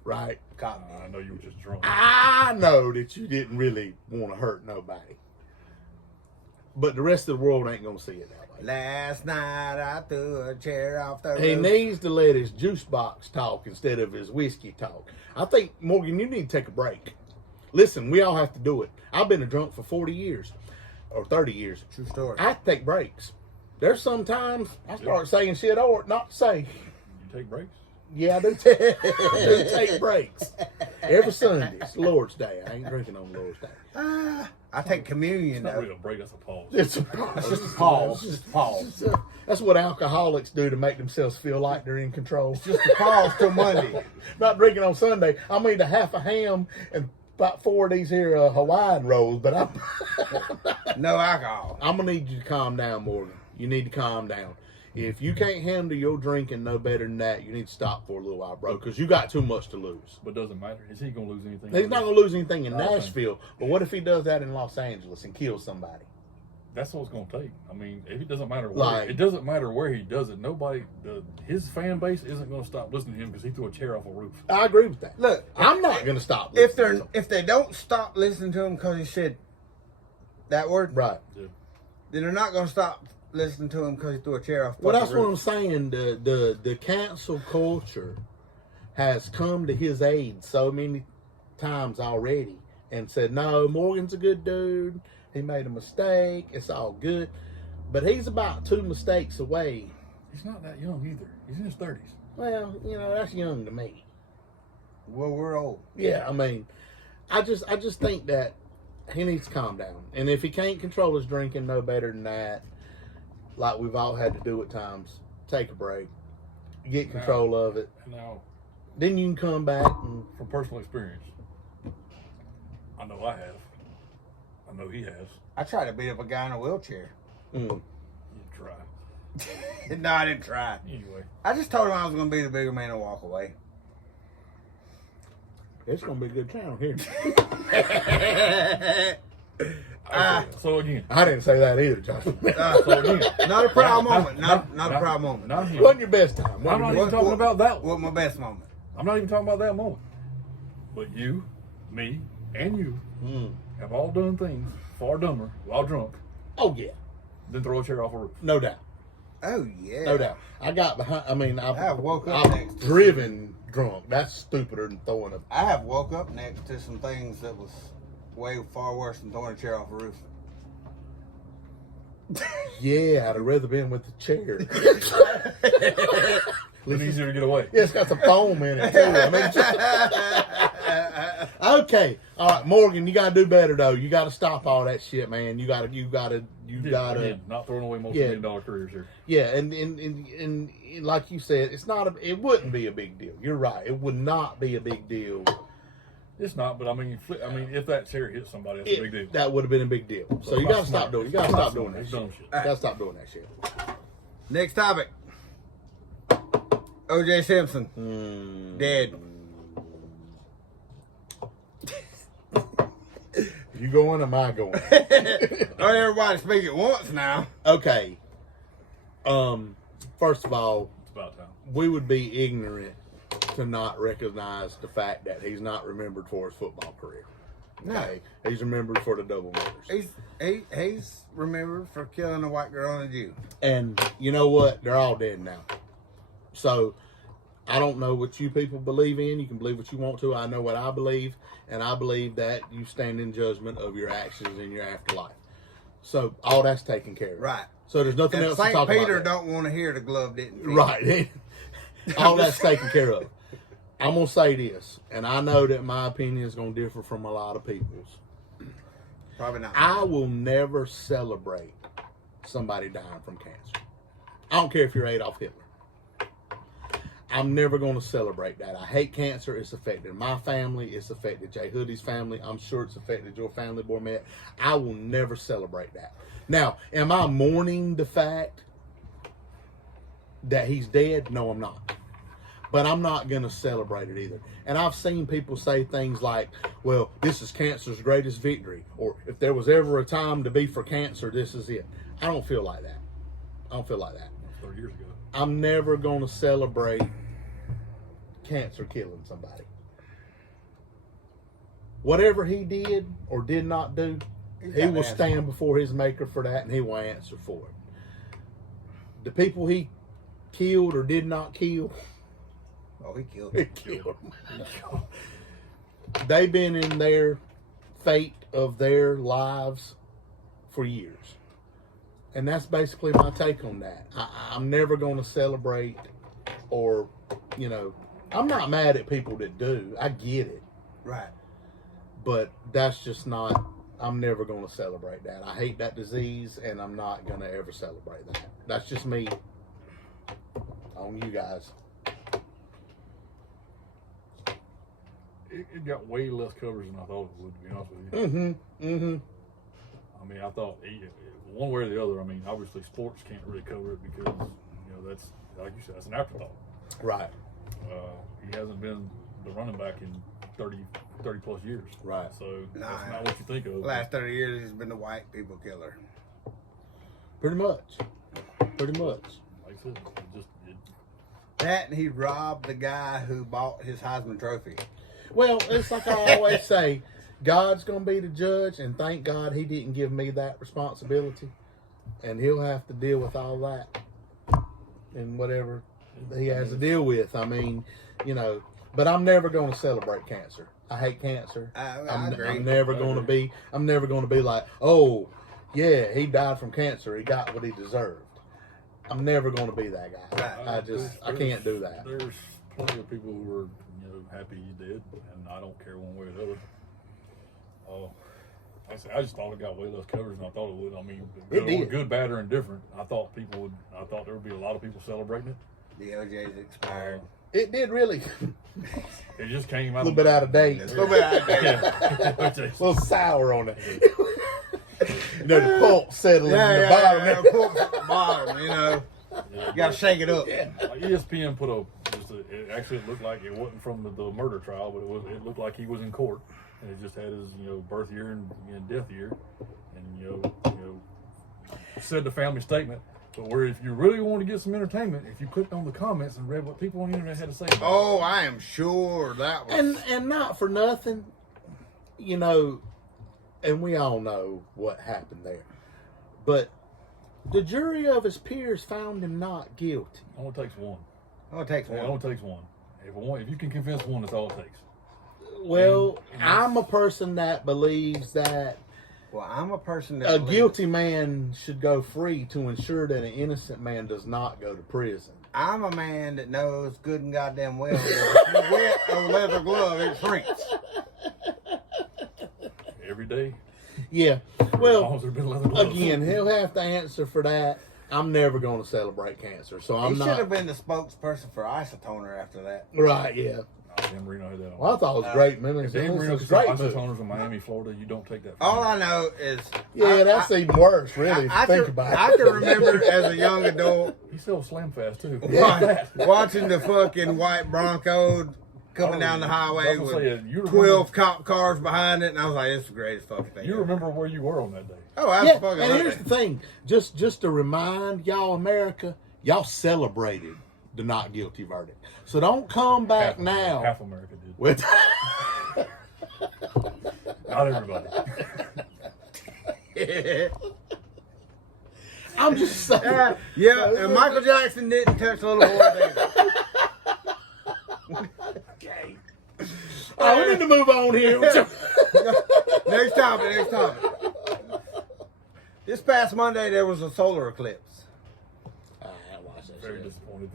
right? God, I know you were just drunk. I know that you didn't really want to hurt nobody. But the rest of the world ain't gonna see it that way. last night I threw a chair off the He roof. needs to let his juice box talk instead of his whiskey talk. I think, Morgan, you need to take a break. Listen, we all have to do it. I've been a drunk for 40 years or 30 years. True story. I have to take breaks. There's sometimes I start saying shit I ought not to say. You take breaks? Yeah, I do take breaks. Every Sunday. It's Lord's Day. I ain't drinking on Lord's Day. I take communion It's not though. really a break, that's a pause. It's a pause. Just a pause. Just a pause. That's what alcoholics do to make themselves feel like they're in control. Just a pause till Monday. Not drinking on Sunday. I'm eating a half a ham and about 4 of these here Hawaiian rolls, but No alcohol. I'm gonna need you to calm down, Morgan. You need to calm down. If you can't handle your drinking no better than that, you need to stop for a little while, bro, because you got too much to lose. But doesn't matter. Is he going to lose anything? He's not going to lose anything in I don't think. Nashville, but what if he does that in Los Angeles and kills somebody? That's what it's going to take. I mean, if it doesn't matter Like- it doesn't matter where he does it. His fan base isn't going to stop listening to him because he threw a chair off a roof. I agree with that. Look, I'm not going to stop. if they don't stop listening to him because he said that word, Right. Yeah. then they're not going to stop listening to him because he threw a chair off. Well, fucking that's what I'm roof. saying. The cancel culture has come to his aid so many times already and said, no, Morgan's a good dude. He made a mistake. It's all good. But he's about 2 mistakes away. He's not that young either. He's in his 30s. Well, that's young to me. Well, we're old. Yeah, I mean, I just think that he needs to calm down. And if he can't control his drinking no better than that, like we've all had to do at times, take a break, get control of it. Now, Then you can come back and from personal experience, I know I have. I know he has. I tried to beat up a guy in a wheelchair. mm, You try. No, I didn't try. Anyway. I just told him I was going to be the bigger man and walk away. it's gonna be a good channel here. So again. I didn't say that either, Johnson. So again. Not a proud moment. Not a proud moment. Not him. Wasn't your best time. I'm not even talking about that one. What my best moment? I'm not even talking about that moment. But you, me, and you have all done things far dumber while drunk Oh yeah, than throw a chair off a roof. no doubt, Oh, yeah. no doubt. I got behind. I mean, I woke up I've next to driven drunk. That's stupider than throwing a. I have woke up next to some things that was way far worse than throwing a chair off a roof. Yeah, I'd have rather been with the chair. It's easier to get away. Yeah, it's got some foam in it too. I mean, okay, all right, Morgan, you gotta do better though. You gotta stop all that shit, man. You gotta. Again, not throwing away multi-million-dollar careers here. Yeah, and like you said, it wouldn't be a big deal. You're right. It would not be a big deal. It's not, but I mean, if that chair hits somebody, that's a big deal. That would have been a big deal. So you gotta stop doing. You gotta stop doing that It's shit. dumb shit. You gotta stop doing that shit. Next topic. O.J. Simpson. Dead. You going? Am I going? Let everybody speak at once now. Okay. First of all, It's about time. we would be ignorant to not recognize the fact that he's not remembered for his football career. Okay, he's remembered for the double murders. He's remembered for killing a white girl and a Jew. And you know what? They're all dead now. So I don't know what you people believe in. You can believe what you want to. I know what I believe, and I believe that you stand in judgment of your actions in your afterlife. So all that's taken care of. Right. So there's nothing And else to St. talk Peter about. don't want to hear the glove didn't fit. Right. All that's taken care of. I'm going to say this, and I know that my opinion is going to differ from a lot of people's. Probably not. I will never celebrate somebody dying from cancer. I don't care if you're Adolf Hitler. I'm never going to celebrate that. I hate cancer. It's affected my family. It's affected JHoody's family. I'm sure it's affected your family, Bormet. I will never celebrate that. Now, am I mourning the fact that he's dead? No, I'm not. But I'm not going to celebrate it either. And I've seen people say things like, well, this is cancer's greatest victory. Or if there was ever a time to be for cancer, this is it. I don't feel like that. I don't feel like that. 30 years ago. I'm never going to celebrate cancer killing somebody. Whatever he did or did not do, he will stand before his maker for that, and he will answer for it. The people he killed or did not kill, Oh, he killed he him. killed them. They've been in their fate of their lives for years. And that's basically my take on that. I'm never going to celebrate or, I'm not mad at people that do. I get it. Right. But that's just not, I'm never going to celebrate that. I hate that disease, and I'm not going to ever celebrate that. That's just me on you guys. It got way less coverage than I thought it would, to be honest with you. I mean, I thought one way or the other. I mean, obviously sports can't really cover it because that's like you said, that's an afterthought. Right. He hasn't been the running back in 30 plus years. Right. So that's not what you think of. Last 30 years, he's been the white people killer. Pretty much. Pretty much. Like I said, That and he robbed the guy who bought his Heisman Trophy. Well, it's like I always say, God's going to be the judge, and thank God he didn't give me that responsibility. And he'll have to deal with all that and whatever he has to deal with. I mean, but I'm never going to celebrate cancer. I hate cancer. I agree. I'm never going to be like, oh, yeah, he died from cancer. He got what he deserved. I'm never going to be that guy. I can't do that. There's plenty of people who are happy he's dead, and I don't care one way or the other. Like I said, I just thought it got way less coverage than I thought it would. I mean, It did. Good, bad, or indifferent. I thought there would be a lot of people celebrating it. The OJ's expired. It did really. It just came out A little bit out of date. A little bit out of date. A little sour on it. The pulp settling in the bottom. Yeah, pulp at the bottom, You got to shake it up. Yeah. Like ESPN put it actually looked like it wasn't from the murder trial, but it looked like he was in court, and it just had his birth year and death year, and said the family statement. But where if you really want to get some entertainment, if you clicked on the comments and read what people on the internet had to say, Oh, I am sure that was. And not for nothing, and we all know what happened there. But the jury of his peers found him not guilty. it only takes one. Oh, it takes It one. only takes one. If you can convince one, that's all it takes. Well, I'm a person that believes that Well, I'm a person that a believes- guilty man should go free to ensure that an innocent man does not go to prison. I'm a man that knows good and goddamn well that if you wear a leather glove, it shrinks. Every day. Yeah. As long Well, as there's been leather gloves. again, he'll have to answer for that. I'm never going to celebrate cancer, so He I'm should not. have been the spokesperson for isotoner after that. Right, yeah. Dan Marino had that on. Well, I thought it was great. Man, If it's Dan Marino a could great sell movie. isotoners in Miami, Florida, you don't take that. All I know is... Yeah, that's even worse, really, if you think about it. I can remember as a young adult He sells Slam Fast too. watching the fucking white Bronco coming down the highway I was gonna with say, you remember- 12 cop cars behind it, and I was like, "It's the greatest fucking thing." You ever. remember where you were on that day? Oh, Yeah, absolutely. and here's the thing. Just to remind y'all, America, y'all celebrated the not guilty verdict. So don't come back now. Half America did. With Not everybody. I'm just saying. Yeah, and Michael Jackson didn't touch Little Boy David. Okay. All right, we need to move on here. Next topic. This past Monday, there was a solar eclipse. Very disappointed.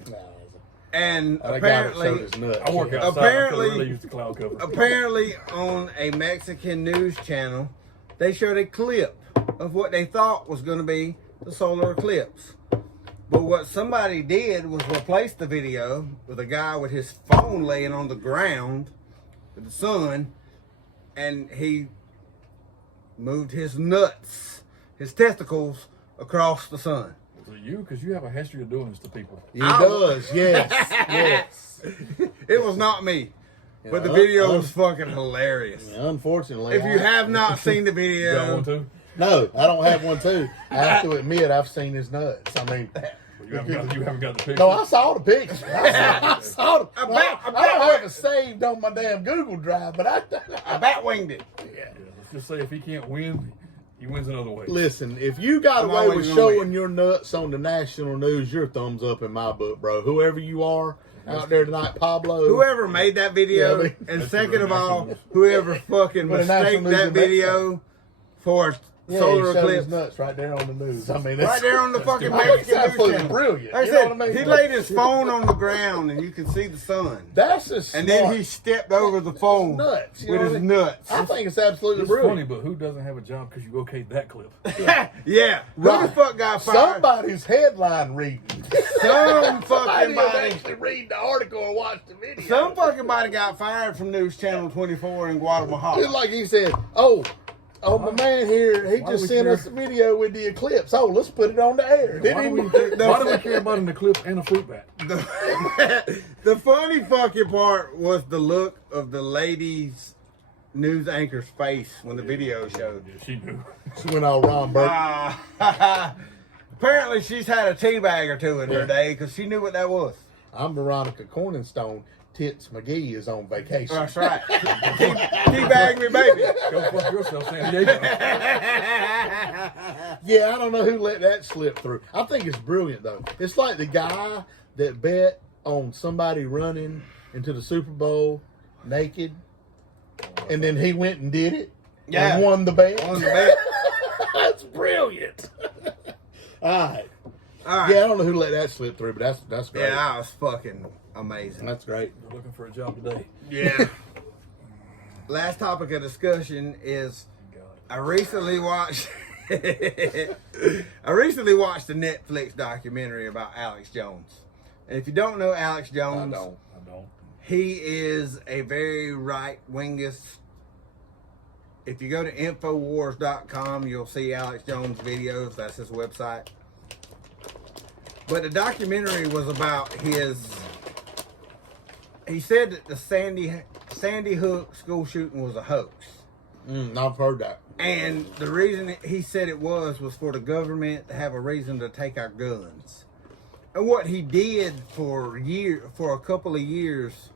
And That guy that showed apparently, his nuts. I work outside. Apparently- I could really use the cloud cover. apparently on a Mexican news channel, they showed a clip of what they thought was going to be the solar eclipse. But what somebody did was replace the video with a guy with his phone laying on the ground with the sun, and he moved his nuts, his testicles, across the sun. Was it you? Because you have a history of doing this to people. He does, yes. Yes. It was not me, but the Yeah, video was fucking hilarious. Unfortunately. If you have not seen the You got video, one too? No, I don't have one too. I have to admit, I've seen his nuts. I mean, Well, you haven't got the picture. no, I saw the picture. I saw the I I don't have it saved on my damn Google Drive, but I bat winged it. Yeah, let's just say if he can't win, he wins another way. Listen, if you got I'm away always with gonna showing win. your nuts on the national news, your thumbs up in my book, bro. Whoever you are out there tonight, Pablo. Whoever made that video, Yeah, I mean- and That's second the of all, national whoever fucking With the national mistaked news that in Mexico. video for yeah, solar he showed his eclipse. nuts right there on the news. I mean, Right there on the fucking I think it's Mexican news absolutely channel. brilliant. Like I You know said, what I mean? he laid his phone on the ground and you can see the sun. That's just And smart. then he stepped over the phone nuts, you with know his what I mean? nuts. I think it's absolutely It's funny, brilliant. but who doesn't have a job because you okayed that clip? Yeah. Who Right. the fuck got fired? Somebody's headline reading. Some Somebody fucking didn't body. actually read the article or watch the video. Some fucking body got fired from News Channel 24 in Guatemala. Just like he said, oh, Oh, my man here, he Why just do we sent care? us a video with the eclipse. Oh, let's put it on the air. Why do we care about an eclipse and a fruit bat? The funny fucking part was the look of the lady's news anchor's face when the video showed. Yeah, she knew. She went all Ron Burke. Apparently, she's had a tea bag or two in her day because she knew what that was. I'm Veronica Corningstone. Tits McGee is on vacation. That's right. Tea bag me, baby. Go fuck yourself, San Diego. Yeah, I don't know who let that slip through. I think it's brilliant, though. It's like the guy that bet on somebody running into the Super Bowl naked, and then he went and did it and won the bet. On the bet. That's brilliant. All right. All right. Yeah, I don't know who let that slip through, but that's great. Yeah, that was fucking amazing. That's great. You're looking for a job today. Yeah. Last topic of discussion is I recently watched a Netflix documentary about Alex Jones. And if you don't know Alex Jones, I don't. he is a very right-wingist. If you go to Infowars.com, you'll see Alex Jones videos. That's his website. But the documentary was about he said that the Sandy Hook school shooting was a hoax. I've heard that. And the reason he said it was for the government to have a reason to take our guns. And what he did for a couple of years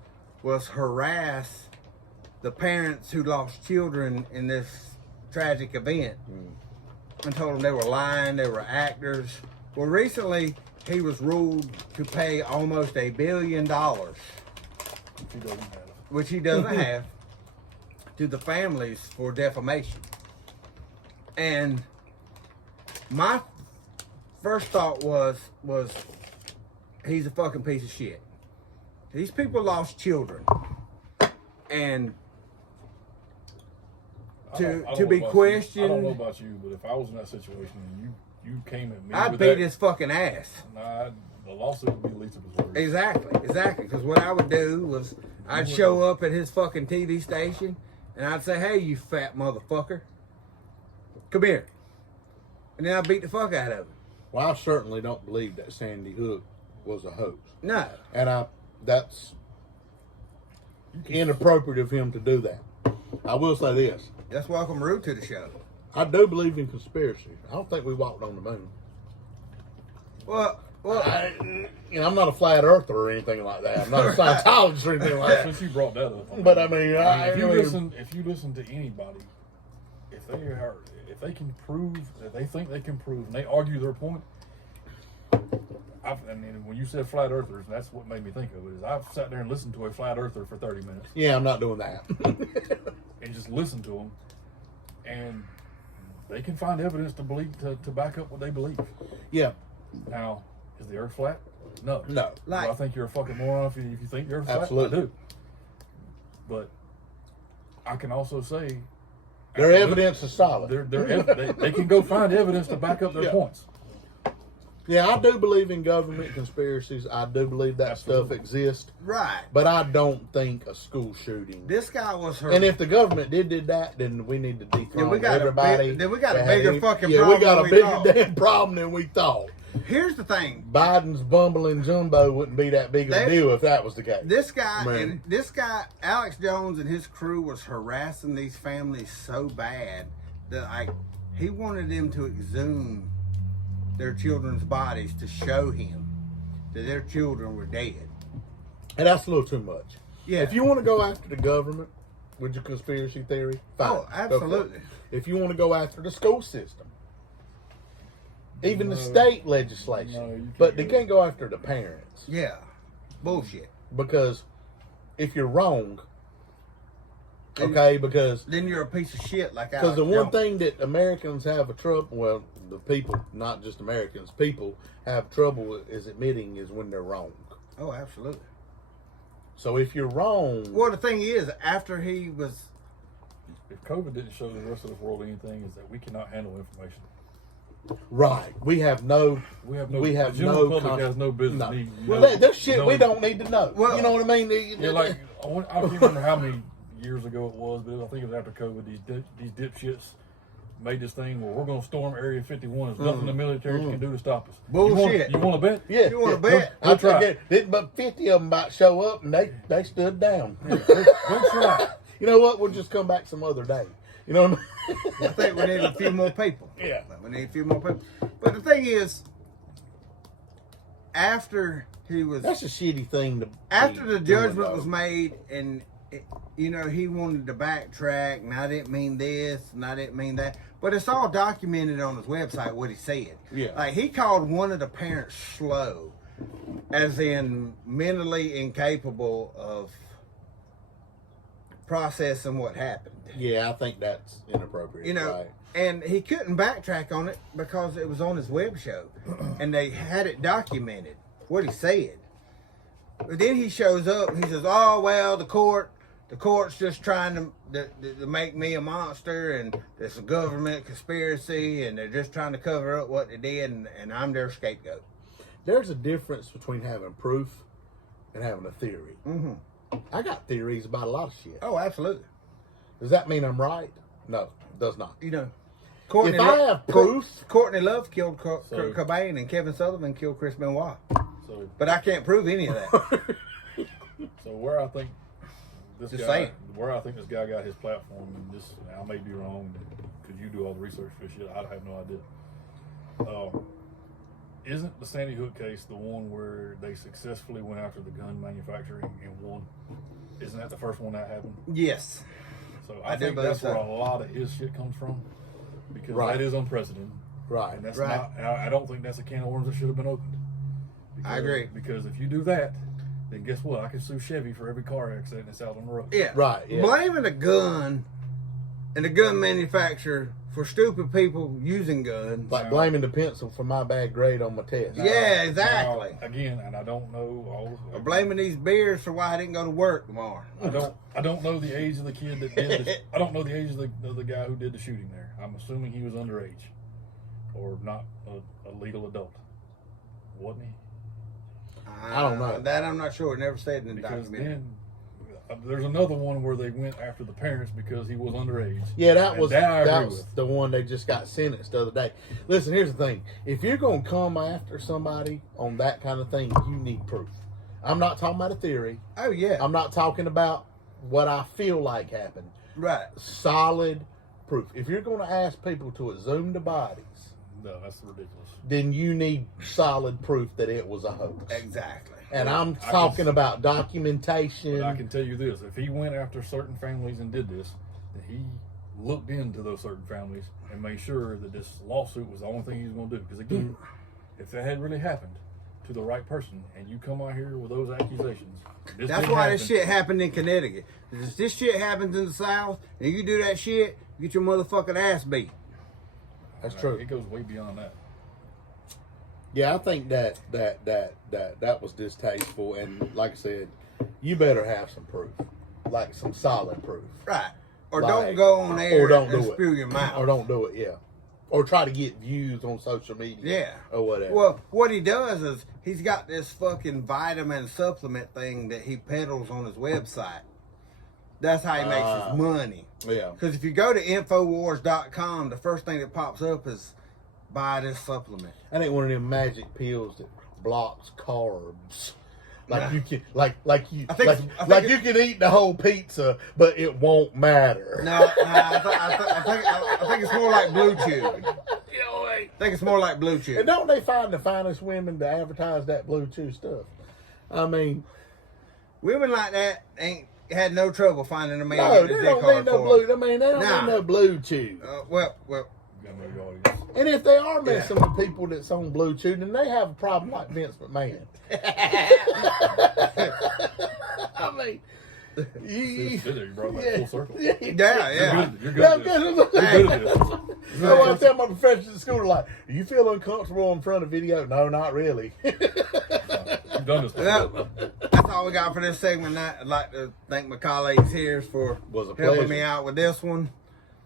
was harass the parents who lost children in this tragic event and told them they were lying, they were actors. Well, recently he was ruled to pay almost $1 billion, which he doesn't have, to the families for defamation. And my first thought was he's a fucking piece of shit. These people lost children, and to be questioned. I don't know about you, but if I was in that situation and you came at me, I'd beat his fucking ass. Nah, the lawsuit would be the least of his worries. Exactly. Because what I would do was I'd show up at his fucking TV station and I'd say, "Hey, you fat motherfucker, come here," and then I'd beat the fuck out of him. Well, I certainly don't believe that Sandy Hook was a hoax. No. And that's inappropriate of him to do that. I will say this. That's welcome rude to the show. I do believe in conspiracy. I don't think we walked on the moon. Well, I'm not a flat earther or anything like that. I'm not a Scientologist or anything like that. Since you brought that up, But I mean, if you listen to anybody, if they can prove that they think they can prove, and they argue their point. I mean, when you said flat earthers, that's what made me think of it. Is I've sat there and listened to a flat earther for 30 minutes. Yeah, I'm not doing that. And just listen to them, and they can find evidence to back up what they believe. Yeah. Now, is the Earth flat? No. No. Do I think you're a fucking moron if you think the Earth's flat? Absolutely. I do. But I can also say their evidence is solid. They can go find evidence to back up their points. Yeah, I do believe in government conspiracies. I do believe that stuff exists. right. But I don't think a school shooting. This guy was hurt. And if the government did that, then we need to dethrone everybody. Then we got a bigger fucking yeah, problem. we got a than bigger thought. damn problem than we thought. Here's the thing. Biden's bumbling jumbo wouldn't be that big of a deal if that was the case. This guy, Man. Alex Jones and his crew was harassing these families so bad that he wanted them to exhume their children's bodies to show him that their children were dead. And that's a little too much. Yeah. If you want to go after the government with your conspiracy theory, fine. Oh, Go for it. absolutely. If you want to go after the school system, even the state legislation, but they can't go after the parents. Yeah. Bullshit. Because if you're wrong, okay, because Then you're a piece of shit like Alex because the one Jones. thing that Americans have a trouble, well, the people, not just Americans, people have trouble with is admitting is when they're wrong. Oh, absolutely. So if you're wrong, Well, the thing is, after he was... If COVID didn't show the rest of the world anything, is that we cannot handle information. right, we have no The general public has no business. no. needing, Well, there's shit we don't need to know. Well, you know what I mean? Yeah, like I can't remember how many years ago it was, but I think it was after COVID. These dipshits made this thing where we're going to storm Area 51. There's nothing the military can do to stop us. Bullshit. You want to bet? Yeah, You wanna bet? I try. tried. But 50 of them might show up, and they stood down. Go try. You know what? We'll just come back some other day. You know what I mean? I think we need a few more people. Yeah. We need a few more people. But the thing is, after he was, That's a shitty thing to. after be the doing, judgment though. was made, and you know, he wanted to backtrack, and I didn't mean this, and I didn't mean that. But it's all documented on his website what he said. Yeah. Like he called one of the parents slow, as in mentally incapable of processing what happened. Yeah, I think that's inappropriate. You know, right? and he couldn't backtrack on it because it was on his web show, and they had it documented what he said. But then he shows up and he says, "Oh well, the court's just trying to make me a monster, and it's a government conspiracy, and they're just trying to cover up what they did, and I'm their scapegoat." There's a difference between having proof and having a theory. Mm-hmm. I got theories about a lot of shit. Oh, absolutely. Does that mean I'm right? No, it does not. You know, Courtney If I have proof- Courtney Love killed Kurt So- Cobain, and Kevin Sutherland killed Chris Benoit. So, But I can't prove any of that. so where I think this Just guy, saying. where I think this guy got his platform, and this I may be wrong because you do all the research for this shit. I have no idea. Isn't the Sandy Hook case the one where they successfully went after the gun manufacturing and won? Isn't that the first one that happened? Yes. So I I do think believe that's where so. a lot of his shit comes from, because Right. that is unprecedented, Right. and that's Right. not. I don't think that's a can of worms that should have been opened. I agree. Because if you do that, then guess what? I can sue Chevy for every car accident that's out on the road. Yeah. Right, yeah. Blaming a gun and the gun manufacturer for stupid people using guns. Like blaming the pencil for my bad grade on my test. Yeah, exactly. Now, again, and I don't know all. Or blaming these beers for why I didn't go to work tomorrow. I don't know the age of the kid that did this. I don't know the age of the guy who did the shooting there. I'm assuming he was underage, or not a legal adult, wasn't he? I don't know. That I'm not sure. It never said in the Because documentary. then there's another one where they went after the parents because he was underage. Yeah, that And was that I agree that was with. the one they just got sentenced the other day. Listen, here's the thing: if you're gonna come after somebody on that kind of thing, you need proof. I'm not talking about a theory. Oh yeah. I'm not talking about what I feel like happened. Right. Solid proof. If you're gonna ask people to exhume the bodies, No, that's ridiculous. then you need solid proof that it was a hoax. Exactly. And I'm I can- talking about documentation. But I can tell you this: if he went after certain families and did this, then he looked into those certain families and made sure that this lawsuit was the only thing he was going to do. Because again, if that had really happened to the right person, and you come out here with those accusations, this That's didn't why happen, this shit happened in Connecticut. If this shit happens in the South and you do that shit, you get your motherfucking ass beat. That's true. It goes way beyond that. Yeah, I think that was distasteful, and like I said, you better have some proof, like some solid proof, Right. Or Like- don't go on there or don't and do it. spew your mouth. or don't do it. Yeah, or try to get views on social media. Yeah. or whatever. Well, what he does is he's got this fucking vitamin supplement thing that he peddles on his website. That's how he makes his money. yeah, Because if you go to Infowars.com, the first thing that pops up is buy this supplement. that ain't one of them magic pills that blocks carbs. Like Nah. you can, you, I think like, it's- I think like it- you can eat the whole pizza, but it won't matter. No, I think it's more like Blue Chew. I think it's more like Blue Chew. And don't they find the finest women to advertise that Blue Chew stuff? I mean, Women like that ain't had no trouble finding a man no, getting they a dick don't hard need no for blue. them. I mean, they don't Nah. need no Blue Chew. Well, You gotta know your audience. And if they are messing with people that's on Blue Chew, then they have a problem like Vince McMahon. I mean, you You brought that full circle. yeah. yeah. You're good at this. You're good at this. That's what I tell my professors at school, like, do you feel uncomfortable in front of video? No, not really. You've done this before. Well, that's all we got for this segment. I'd like to thank my colleagues here for Was a helping pleasure. me out with this one.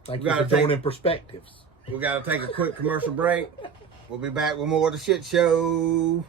Thank We you for gotta take- joining Perspectives. We got to take a quick commercial break. We'll be back with more of the shit show.